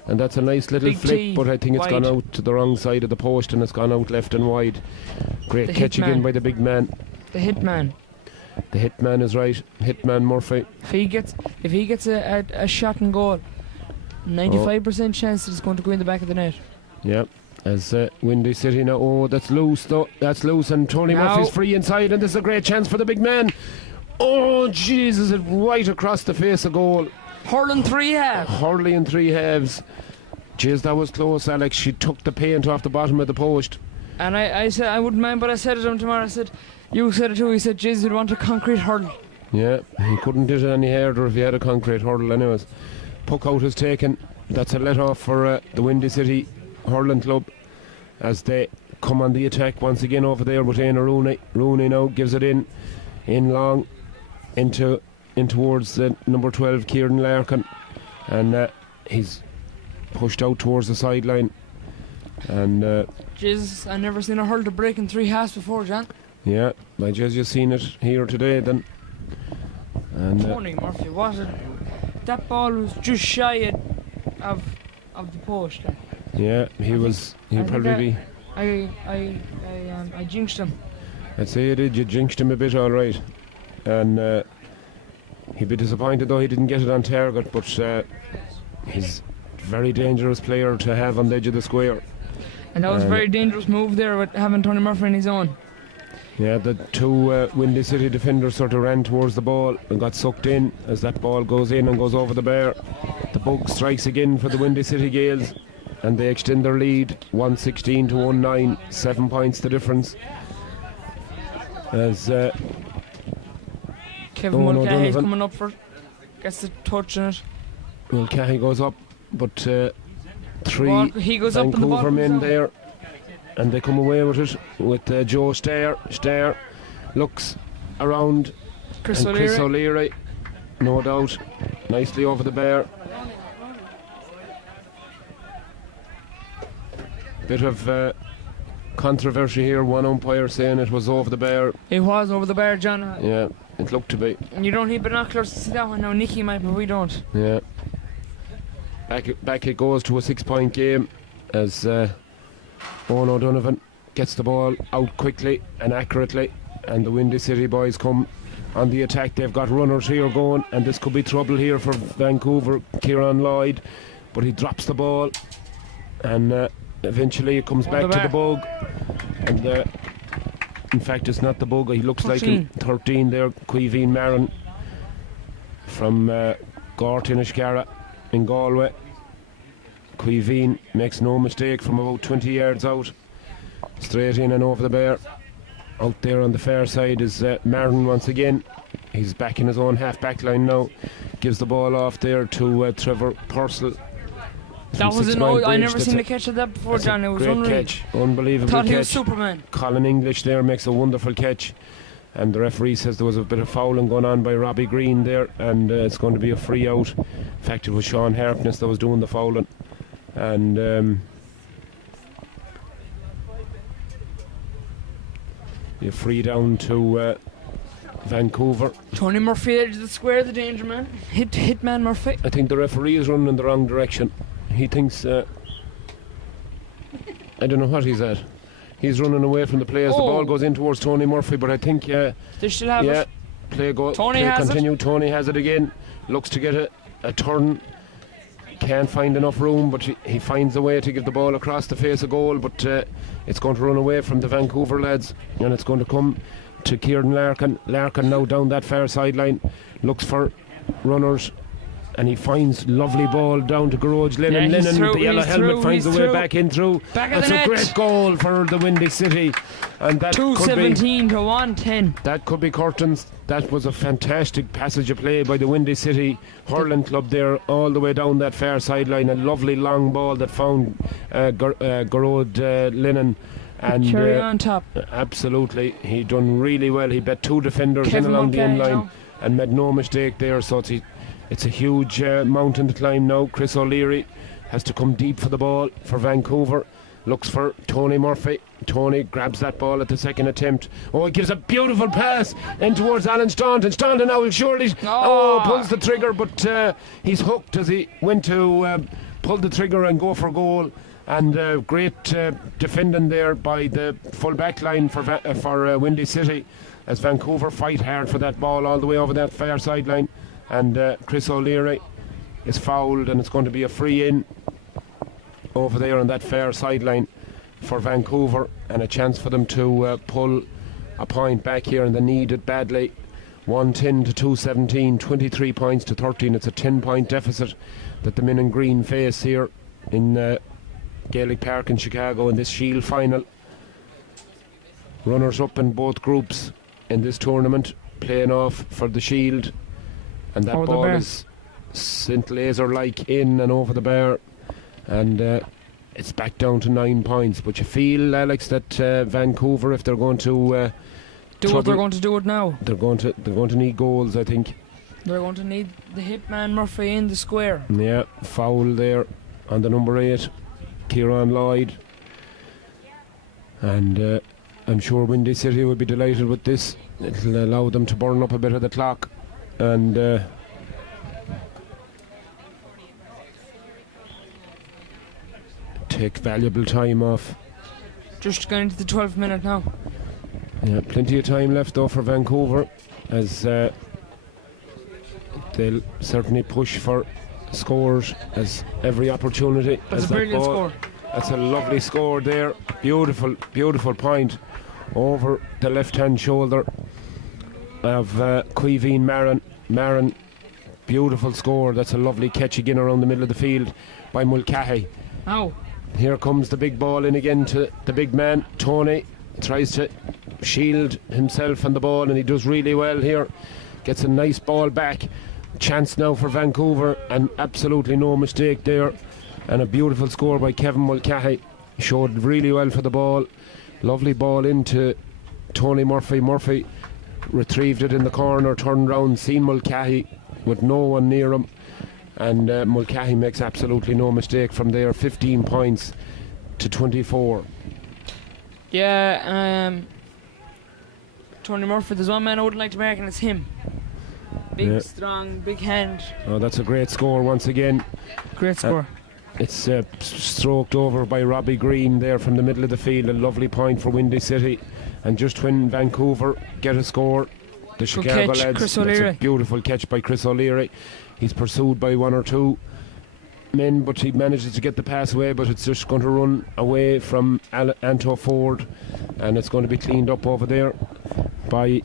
and that's a nice little Big flick. T, But I think it's gone wide. out to the wrong side of the post and it's gone out left and wide. Great The catch hitman. again by the big man. The hitman. The hitman is right. Hitman Murphy. If he gets a shot and goal, 95% chance that it's going to go in the back of the net. Yeah. As Windy City now. Oh, that's loose though. That's loose, and Tony Now- Murphy's free inside, and this is a great chance for the big man. Oh Jesus! It right across the face of goal. Hurling 3-half. Hurley in 3 halves. Jeez, that was close, Alex. She took the paint off the bottom of the post. And I said I wouldn't mind, but I said it to him tomorrow. I said, you said it too. He said, "Jeez, you'd want a concrete hurl." Yeah, he couldn't do it any harder if he had a concrete hurdle anyways. Puck out is taken. That's a let off for the Windy City hurling club as they come on the attack once again over there with Éanna Rooney. Rooney now gives it in long in towards the number 12 Kieran Larkin, and he's pushed out towards the sideline. And Jesus, I never seen a hurl to break in 3 halves before, John. yeah, I just seen it here today then. And Tony Murphy, that ball was just shy of the post. Like. yeah, I he'll think probably be. I jinxed him. I'd say you did. You jinxed him a bit, all right. And he'd be disappointed though he didn't get it on target. But he's a very dangerous player to have on the edge of the square. And that was a very dangerous move there with having Tony Murphy in his own. Yeah, the two Windy City defenders sort of ran towards the ball and got sucked in as that ball goes in and goes over the bar. The Bug strikes again for the Windy City Gales, and they extend their lead 116 to 19, 7 points the difference. As Kevin Owen Mulcahy is O'Donovan. coming up for it. Gets the touch on it. Mulcahy goes up, but 3 Ball- he goes up and the ball Vancouver comes men down. there, and they come away with it with Joe Stair. Stair looks around, Chris and Chris O'Leary. O'Leary, no doubt, nicely over the bar. Bit of controversy here. One umpire saying it was over the bar. He was over the bar, John. Yeah, it looked to be. And you don't need binoculars to see that one now. Nicky might, but we don't. Yeah. Back it goes to a 6-point game as Owen O'Donovan gets the ball out quickly and accurately, and the Windy City boys come on the attack. They've got runners here going, and this could be trouble here for Vancouver. Kieran Lloyd, but he drops the ball, and eventually it comes back to the Bug. And in fact, it's not the Bug. He looks 13. like 13 there. Cuivine Marin from Gort Inishkara in Galway. Cuivine makes no mistake from about 20 yards out, straight in and over the bar. Out there on the far side is Marin once again. He's back in his own half-back line now. Gives the ball off there to Trevor Purcell. That was an old. I never seen the catch of that before, John. It was great unreal. catch, unbelievable Thought catch. he was Superman. Colin English there makes a wonderful catch, and the referee says there was a bit of fouling going on by Robbie Green there, and it's going to be a free out. In fact, it was Sean Harkness that was doing the fouling, and You free down to Vancouver. Tony Murphy edge of the square, the danger man. Hit man Murphy. I think the referee is running in the wrong direction. He thinks I don't know what he's at. He's running away from the players. The Oh. ball goes in towards Tony Murphy, but I think They should have it. play go. Tony play has continue. Tony has it again. Looks to get a turn. Can't find enough room, but he finds a way to give the ball across the face of goal. But it's going to run away from the Vancouver lads, and it's going to come to Kieran Larkin. Larkin now down that far sideline, looks for runners, and he finds lovely ball down to Garage Lennon. Yeah, he's Lennon, through, the yellow he's helmet, through, finds a he's way through. back in through. Back of That's the a net. great goal for the Windy City, and that could be 217 to 110. that could be curtains. That was a fantastic passage of play by the Windy City hurling club there, all the way down that far sideline. A lovely long ball that found Garode Lennon. And Cherry on top. absolutely, he done really well. He bet two defenders Kevin in along the end Mulcahy line now. and made no mistake there. So it's a huge mountain to climb now. Chris O'Leary has to come deep for the ball for Vancouver. Looks for Tony Murphy. Tony grabs that ball at the second attempt. Oh, he gives a beautiful pass in towards Alan Staunton. Staunton now will surely pulls the trigger, but he's hooked as he went to pull the trigger and go for goal. And great defending there by the full back line for Windy City, as Vancouver fight hard for that ball all the way over that far sideline. And Chris O'Leary is fouled, and it's going to be a free in over there on that far sideline for Vancouver, and a chance for them to pull a point back here, and they need it badly. 110 to 217, 23 points to 13. It's a 10-point deficit that the men in green face here in Gaelic Park in Chicago in this Shield final. Runners up in both groups in this tournament, playing off for the Shield, and that Over the ball bar. is St. Laser like in and over the bar, and it's back down to 9 points. But you feel, Alex, that Vancouver, if they're going to Do what trouble- they're going to do it now. they're going to need goals, I think. They're going to need the hitman Murphy in the square. Yeah, foul there on the number 8, Kieran Lloyd. And I'm sure Windy City will be delighted with this. It'll allow them to burn up a bit of the clock and take valuable time off. Just going into the 12th minute now. Yeah, plenty of time left though for Vancouver, as they'll certainly push for scores as every opportunity. That's as a that brilliant ball- score. That's a lovely score there. Beautiful, beautiful point over the left-hand shoulder of Cuivine Marin. Marin, beautiful score. That's a lovely catch again around the middle of the field by Mulcahy. Now, Here comes the big ball in again to the big man. Tony tries to shield himself and the ball, and he does really well here. Gets a nice ball back. Chance now for Vancouver, and absolutely no mistake there. And a beautiful score by Kevin Mulcahy. Showed really well for the ball. Lovely ball into Tony Murphy. Murphy retrieved it in the corner, turned round, seen Mulcahy with no one near him. And Mulcahy makes absolutely no mistake from there. 15 points to 24. yeah, Tony Murphy, there's one man I wouldn't like to mark, and it's him. Big, Yeah. strong, big hand. Oh, that's a great score once again. Great score. It's stroked over by Robbie Green there from the middle of the field. A lovely point for Windy City. And just when Vancouver get a score, the Chicago catch, lads, Chris that's a O'Leary. beautiful catch by Chris O'Leary. He's pursued by one or two men, but he manages to get the pass away, but it's just going to run away from Anto Ford, and it's going to be cleaned up over there by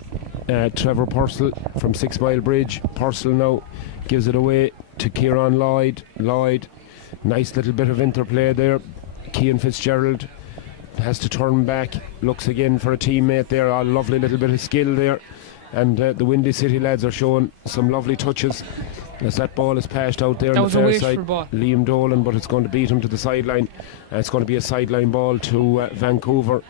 Trevor Purcell from 6 Mile Bridge. Purcell now gives it away to Kieran Lloyd. Lloyd, nice little bit of interplay there. Cian Fitzgerald has to turn back, looks again for a teammate there. A lovely little bit of skill there, and the Windy City lads are showing some lovely touches as that ball is passed out there That on was the a far wasteful side. ball. Liam Dolan, but it's going to beat him to the sideline. It's going to be a sideline ball to Vancouver.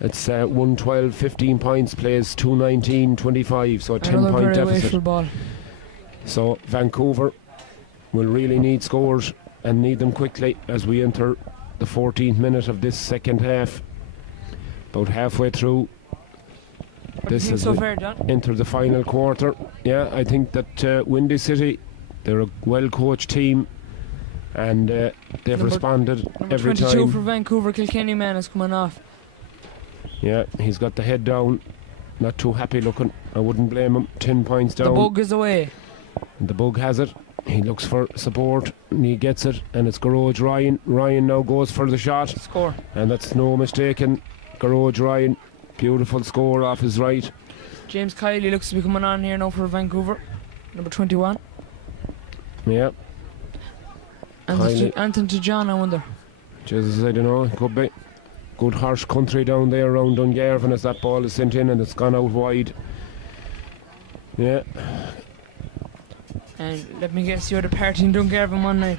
It's 112, 15 points, plays 219, 25, so a 10-point Another very deficit. wasteful ball. So Vancouver will really need scores, and need them quickly as we enter the 14th minute of this second half. About halfway through What do you think so far, John? entered the final quarter. Yeah, I think that Windy City, they're a well-coached team, and they've responded Number every 22 time. for Vancouver, Kilkenny man is coming off. Yeah, he's got the head down, not too happy looking. I wouldn't blame him. 10 points down. The bug is away. The bug has it. He looks for support and he gets it, and it's Garage Ryan. Ryan now goes for the shot, Score. and that's no mistaken. Garage Ryan, beautiful score off his right. James Kiley looks to be coming on here now for Vancouver. Number 21. Yeah, Anthony to John, I wonder. Jesus, I don't know, it could be. Good harsh country down there around Dungarvan as that ball is sent in and it's gone out wide. Yeah. And let me guess, you had a party in Dungarvan one night.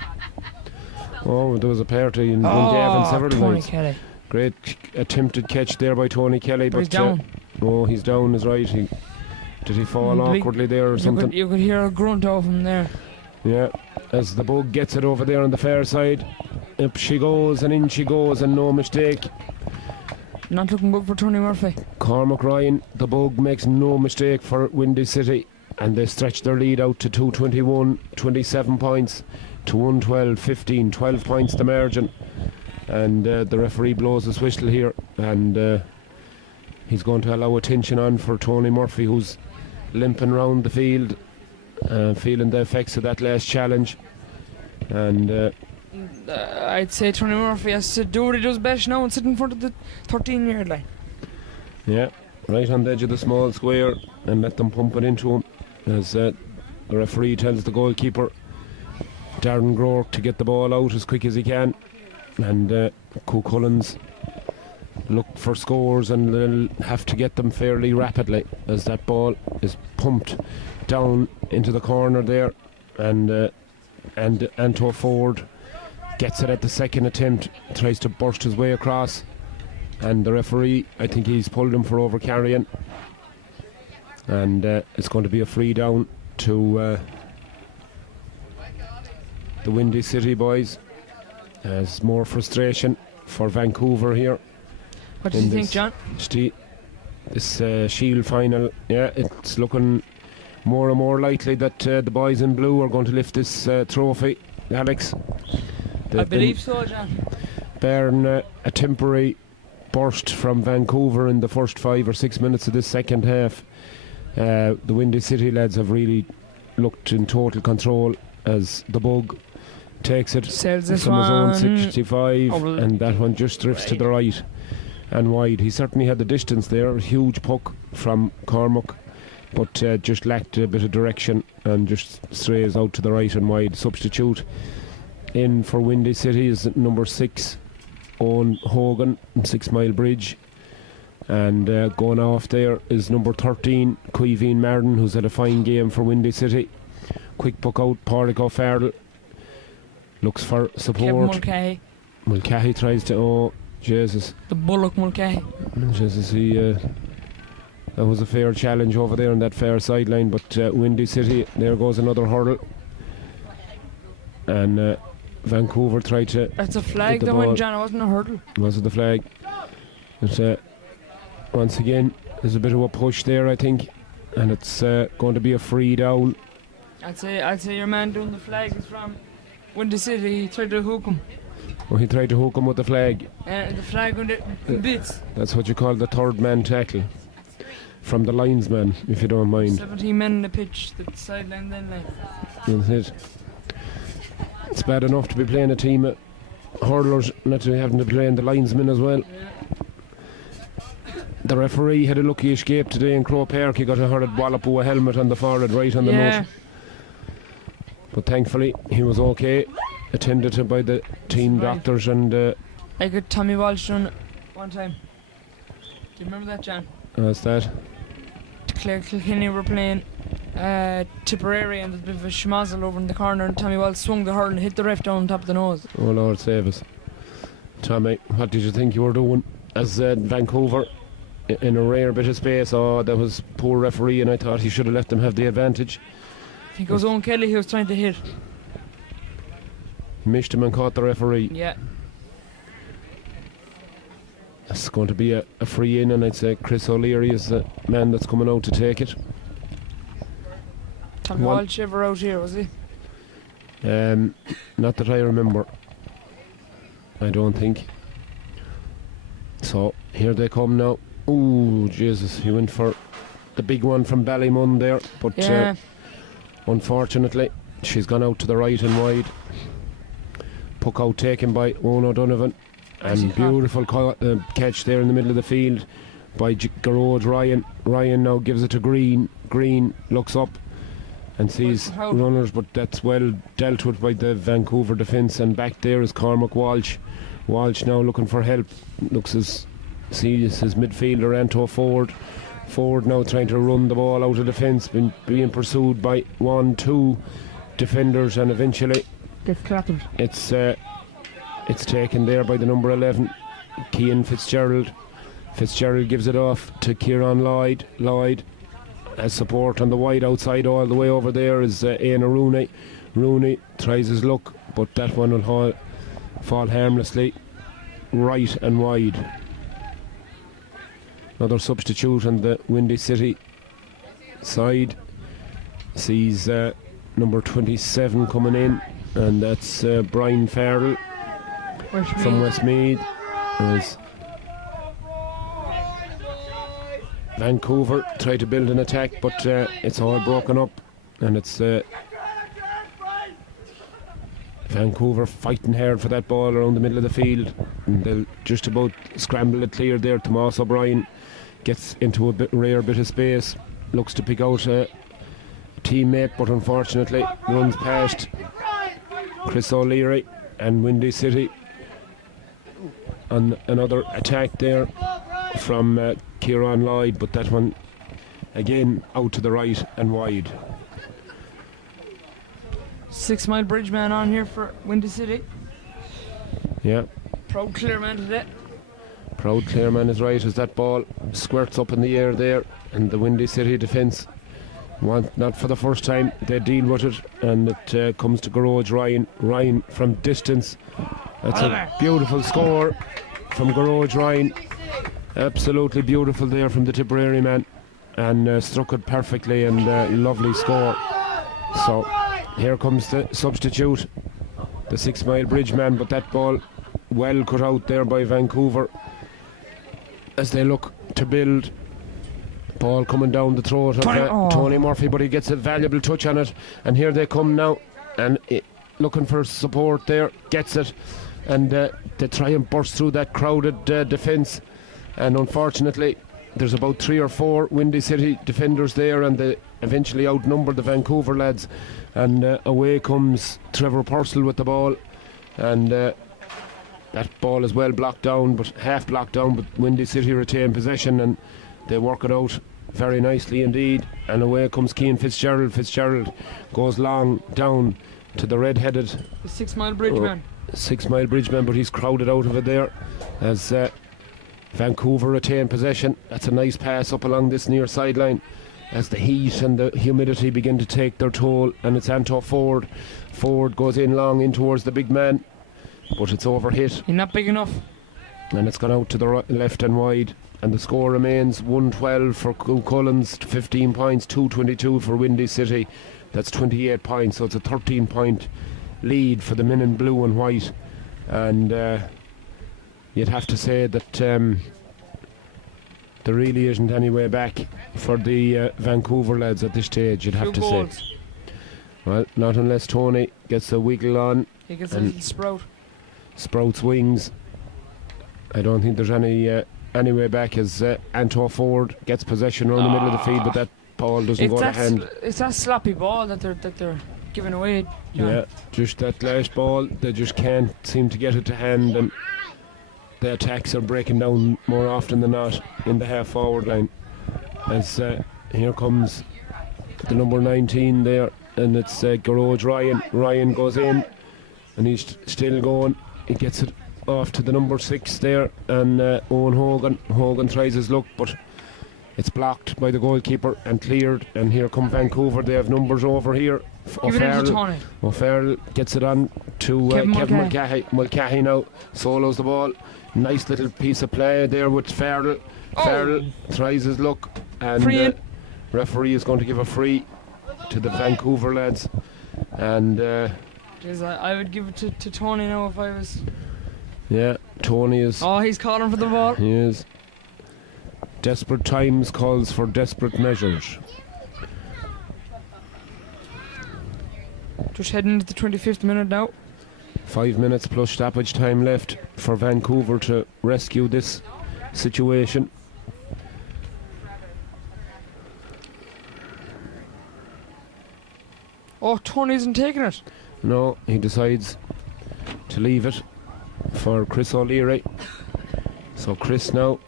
Oh, there was a party in Dungarvan several Tony nights. Kelly. Great attempted catch there by Tony Kelly, But he's but down. oh, he's down, is right. Did he fall Big- awkwardly there or something? You could hear a grunt off him there. Yeah, as the bug gets it over there on the far side. Up she goes and in she goes, and no mistake. Not looking good for Tony Murphy. Cormac Ryan, the bug makes no mistake for Windy City, and they stretch their lead out to 221, 27 points to 112, 15, 12 points the margin. And the referee blows his whistle here, and he's going to allow attention on for Tony Murphy, who's limping round the field, feeling the effects of that last challenge. And I'd say Tony Murphy has to do what he does best now and sit in front of the 13-yard line. yeah, right on the edge of the small square, and let them pump it into him, as the referee tells the goalkeeper Darren Groark to get the ball out as quick as he can. And Cook Hullins look for scores, and they'll have to get them fairly rapidly as that ball is pumped down into the corner there, and Anto Ford gets it at the second attempt, tries to burst his way across, and the referee, I think he's pulled him for over carrying, and it's going to be a free down to the Windy City boys. There's more frustration for Vancouver here. What do you think, John? This Shield final, yeah, it's looking more and more likely that the boys in blue are going to lift this trophy, Alex. I believe so, John. Barring a temporary burst from Vancouver in the first 5 or 6 minutes of this second half, the Windy City lads have really looked in total control as the bug takes it Sails this from his own one. 65, and that one just drifts to the right and wide. He certainly had the distance there, a huge puck from Cormac, but just lacked a bit of direction and just strays out to the right and wide. Substitute in for Windy City is number 6, Owen Hogan, 6 Mile Bridge, and going off there is number 13, Cuiveen Marden, who's had a fine game for Windy City. Quick puck out, Pádraig O'Farrell looks for Kevin support. Mulcahy. Mulcahy tries to, oh Jesus, The Bullock Mulcahy. Jesus, that was a fair challenge over there on that far sideline, but Windy City, there goes another hurdle, and Vancouver tried to. That's a flag the that ball. went, John. It wasn't a hurdle. Was it the flag? But once again, there's a bit of a push there, I think, and it's going to be a free down. I'd say your man doing the flag is from Windy City. He tried to hook him. Well, he tried to hook him with the flag. The flag went in bits. That's what you call the third man tackle from the linesman, if you don't mind. 17 men in the pitch, the sideline then like. That's it. It's bad enough to be playing a team of hurlers, not to be having to play in the linesmen as well. The referee had a lucky escape today in Croke Park. He got a hurled wallop with a helmet on the forehead, right on the nose. But thankfully he was okay, attended to by the team doctors, and I got Tommy Walsh done one time. Do you remember that, John? what's that? Clare Kilkenny were playing Tipperary, and there's a bit of a schmozzle over in the corner, and Tommy Walsh swung the hurl and hit the ref down on top of the nose. Oh Lord save us. Tommy, what did you think you were doing as Vancouver in a rare bit of space? Oh, that was poor referee, and I thought he should have let them have the advantage. I think it was Owen Kelly who was trying to hit. Missed him and caught the referee. Yeah. It's going to be a free in, and I'd say Chris O'Leary is the man that's coming out to take it. Tom Walsh ever out here, was he? Not that I remember. I don't think. So here they come now. Oh Jesus, he went for the big one from Ballymun there, but Yeah. unfortunately she's gone out to the right and wide. Puck out taken by Owen O'Donovan, and beautiful catch there in the middle of the field by Garrod Ryan. Ryan now gives it to Green. Green looks up and sees runners, but that's well dealt with by the Vancouver defence, and back there is Cormac Walsh. Walsh now looking for help. Looks as sees his midfielder Anto Ford. Ford now trying to run the ball out of defence, being pursued by 1-2 defenders, and eventually Gets clattered. it's taken there by the number 11, Cian Fitzgerald. Fitzgerald gives it off to Kieran Lloyd. Lloyd has support on the wide outside. All the way over there is Éanna Rooney. Rooney tries his luck, but that one will fall harmlessly right and wide. Another substitute on the Windy City side sees number 27 coming in, and that's Brian Farrell from Westmeath. As Vancouver try to build an attack, but it's all broken up, and it's Vancouver fighting hard for that ball around the middle of the field, and they'll just about scramble it clear there. Tomas O'Brien gets into a rare bit of space, looks to pick out a teammate, but unfortunately runs past Chris O'Leary, and Windy City on another attack there from Kieran Lloyd, but that one again out to the right and wide. 6 Mile Bridge man on here for Windy City. Yeah, Proud clear man today. proud Clareman is right as that ball squirts up in the air there, and the Windy City defence not for the first time they deal with it, and it comes to Garage Ryan. Ryan from distance. That's a beautiful score from Garage Ryan. Absolutely beautiful there from the Tipperary man, and struck it perfectly, and lovely score. So here comes the substitute, the 6 Mile Bridge man, but that ball well cut out there by Vancouver as they look to build. Ball coming down the throat of Tony Murphy, but he gets a valuable touch on it, and here they come now, and looking for support there, gets it, and they try and burst through that crowded defence, and unfortunately there's about 3 or 4 Windy City defenders there, and they eventually outnumber the Vancouver lads, and away comes Trevor Purcell with the ball, and that ball is well blocked down, but half blocked down, but Windy City retain possession, and they work it out very nicely indeed, and away comes Cian Fitzgerald. Fitzgerald goes long down to the red-headed The 6 Mile Bridge man. 6 Mile Bridge man, but he's crowded out of it there as Vancouver retain possession. That's a nice pass up along this near sideline as the heat and the humidity begin to take their toll, and it's Anto Ford. Ford goes in long in towards the big man, but it's overhit, He's not big enough. and it's gone out to the left and wide, and the score remains 112 for Cullens, 15 points, 222 for Windy City. That's 28 points, so it's a 13-point lead for the men in blue and white, and you'd have to say that there really isn't any way back for the Vancouver lads at this stage, you'd have to say. Well, not unless Tony gets a wiggle on, He gets a little sprout. sprouts wings. I don't think there's any way back as Anto Ford gets possession around the middle of the field, but that ball doesn't go to hand. It's that sloppy ball that they're giving away. John. Yeah, just that last ball, they just can't seem to get it to hand, and the attacks are breaking down more often than not in the half forward line. As here comes the number 19 there, and it's Garage Ryan. Ryan goes in, and he's still going. He gets it off to the number 6 there, and Owen Hogan. Hogan tries his luck, but it's blocked by the goalkeeper and cleared, and here come Vancouver. They have numbers over here, Give it into Tony. O'Farrell gets it on to Kevin Kevin Mulcahy. Mulcahy now solos the ball. Nice little piece of play there with Farrell. Farrell tries his luck, and Free in. referee is going to give a free to the Vancouver lads. And Jeez, I would give it to Tony now if I was. yeah, Tony is. Oh, he's calling for the ball. He is. Desperate times calls for desperate measures. Just heading into the 25th minute now. 5 minutes plus stoppage time left for Vancouver to rescue this situation. Oh, Tony isn't taking it. No, he decides to leave it for Chris O'Leary. So Chris now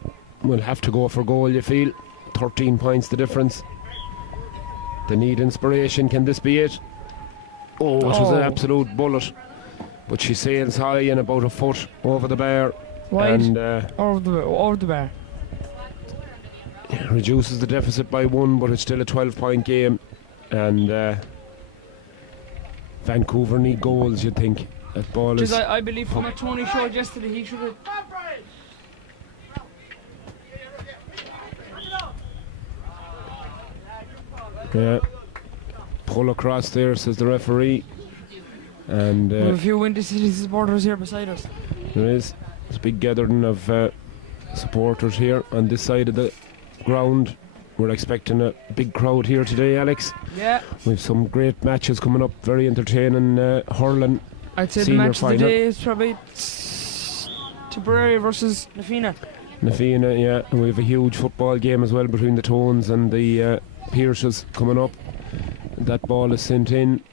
will have to go for goal, you feel. 13 points the difference. They need inspiration. Can this be it? Oh, it was an absolute bullet. But she sails high and about a foot over the bar. Wide. And Over the bar. reduces the deficit by 1, but it's still a 12-point game. And Vancouver need goals, you'd think. That ball is... I believe from what Tony showed yesterday, he should have. Yeah. Pull across there, says the referee. And We have a few Windy City supporters here beside us. there is. There's a big gathering of supporters here on this side of the ground. We're expecting a big crowd here today, Alex. Yeah. We've some great matches coming up, very entertaining hurling. I'd say Senior the match final. of the day is probably Tipperary versus Nafina. Nafina, yeah, and we have a huge football game as well between the Tones and the Pierces coming up. That ball is sent in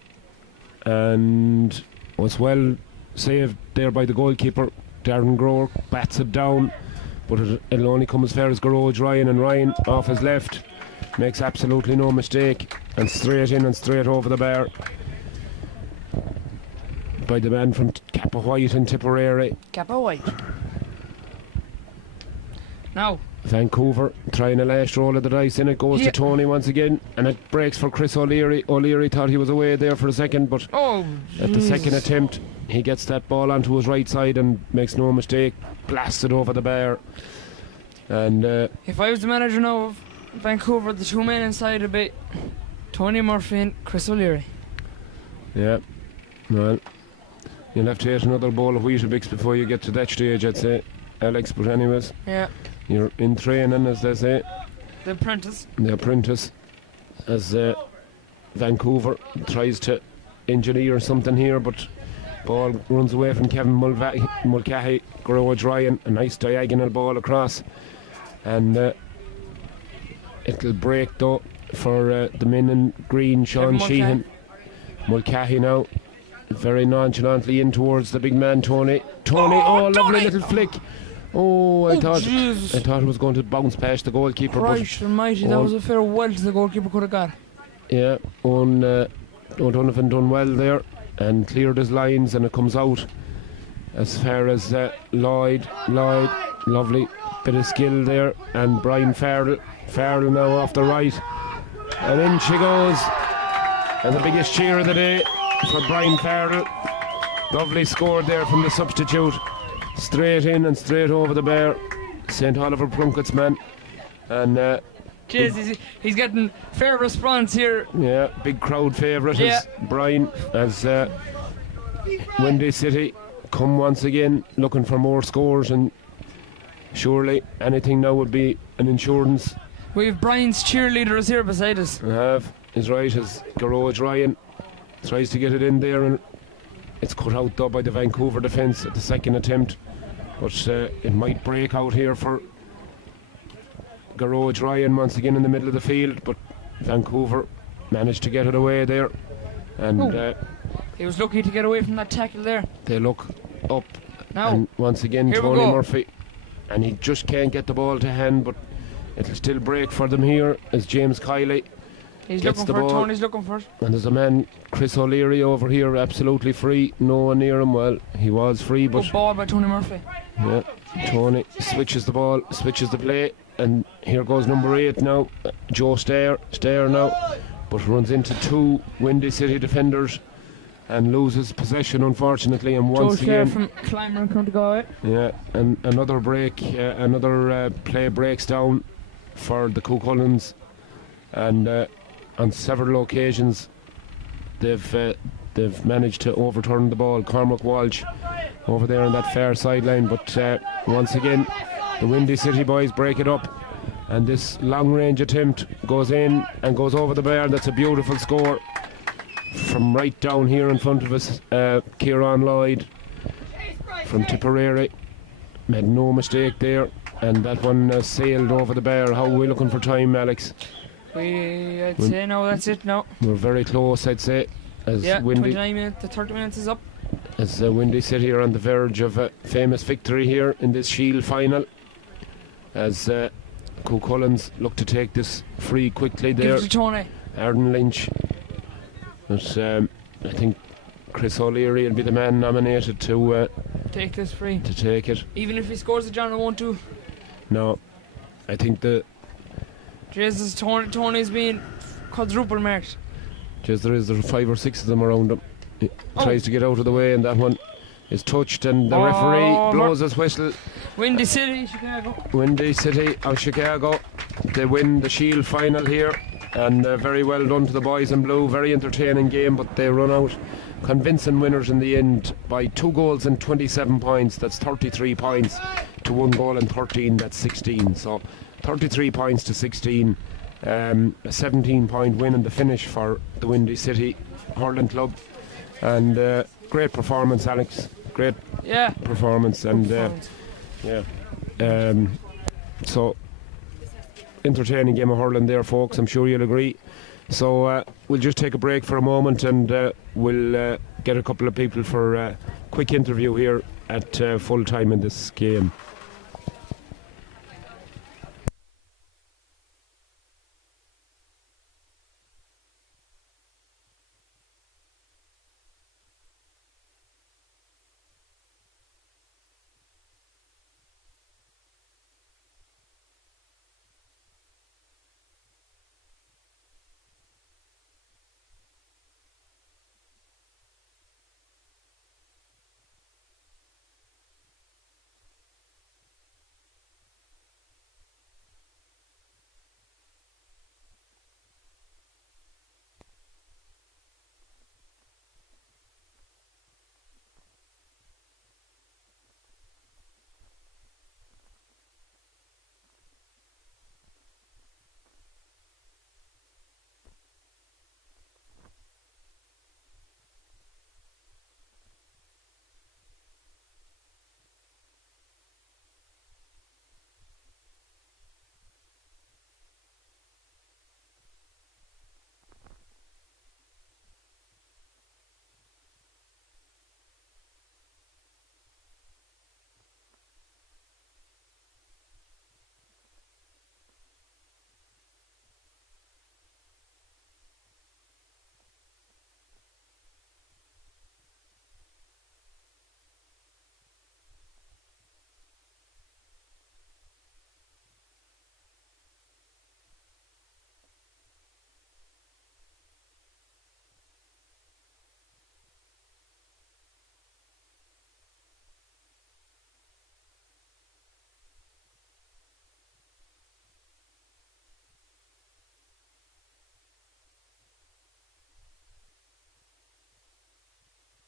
and was well saved there by the goalkeeper. Darren Groar bats it down, but it'll only come as far as Garage Ryan, and Ryan off his left makes absolutely no mistake, and straight in and straight over the bar by the man from Kappa White and Tipperary. Kappa White. Now, Vancouver trying a last roll of the dice, and it goes to Tony once again, and it breaks for Chris O'Leary. O'Leary thought he was away there for a second, but at the second attempt he gets that ball onto his right side and makes no mistake, blasts it over the bar. And if I was the manager now of Vancouver, the two men inside would be Tony Murphy and Chris O'Leary. yeah, well, you'll have to eat another bowl of Weetabix before you get to that stage, I'd say, Alex, but anyways, Yeah. you're in training, as they say, The apprentice. the apprentice, as Vancouver tries to engineer something here, but ball runs away from Kevin Mulcahy. Garage Ryan, a nice diagonal ball across, and it'll break though for the men in green, Sean Kevin Sheehan. Mulcahy now very nonchalantly in towards the big man Tony. Lovely Tony! little flick. I thought Jesus. it was going to bounce past the goalkeeper, Christ almighty, that was a fair welch the goalkeeper could have got. yeah, O'Donovan done well there and cleared his lines, and it comes out as far as Lloyd, lovely bit of skill there, and Brian Farrell now off the right, and in she goes, and the biggest cheer of the day for Brian Farrell. Lovely score there from the substitute, straight in and straight over the bar. St. Oliver Plunkett's man, and Jeez, he's getting fair response here. yeah, big crowd favourite Yeah. is Brian, as Windy City come once again looking for more scores, and surely anything now would be an insurance. We have Brian's cheerleaders here beside us. And have is right as Garage Ryan tries to get it in there, and it's cut out though by the Vancouver defence at the second attempt, but it might break out here for Garage Ryan once again in the middle of the field, but Vancouver managed to get it away there, and He was lucky to get away from that tackle there. they look up, Now, and once again here we Tony go. Murphy, and he just can't get the ball to hand, but it'll still break for them here as James Kiley, he's gets looking the for it. ball. Tony's looking for it. and there's a man, Chris O'Leary, over here absolutely free, no one near him. Well, he was free, but Good ball by Tony Murphy. yeah, Tony switches the ball, switches the play, and here goes number 8 now, Joe Stair now, but runs into two Windy City defenders and loses possession, unfortunately. And once Joe Clare again, from Clymer and County Galway. yeah, and another break, another play breaks down for the Cucullins, and on several occasions they've managed to overturn the ball. Cormac Walsh over there on that far sideline, but once again the Windy City boys break it up, and this long range attempt goes in and goes over the bar. That's a beautiful score from right down here in front of us. Kieran Lloyd from Tipperary made no mistake there, and that one sailed over the bar. How are we looking for time, Alex? I'd say no, that's it now. We're very close, I'd say, as Yeah, Windy 29 minutes, the 30 minutes is up. as Windy City are on the verge of a famous victory here in this Shield final, as Cucullins look to take this free quickly Give there. it to Tony. Arden Lynch, but I think Chris O'Leary will be the man nominated to Take this free. take it. Even if he scores a John, I won't do. No, I think Jesus, Tony's been quadruple marked. there's 5 or 6 of them around him. He tries to get out of the way, and that one is touched, and the referee blows his whistle. Windy City, Chicago. Windy City of Chicago, they win the Shield final here, and very well done to the boys in blue. Very entertaining game, but they run out convincing winners in the end by 2 goals and 27 points. That's 33 points to 1 goal and 13, that's 16. So 33 points to 16, a 17-point win in the finish for the Windy City hurling club, and great performance, Alex. Great performance, and so entertaining game of hurling there, folks. I'm sure you'll agree. So we'll just take a break for a moment, and we'll get a couple of people for a quick interview here at full time in this game.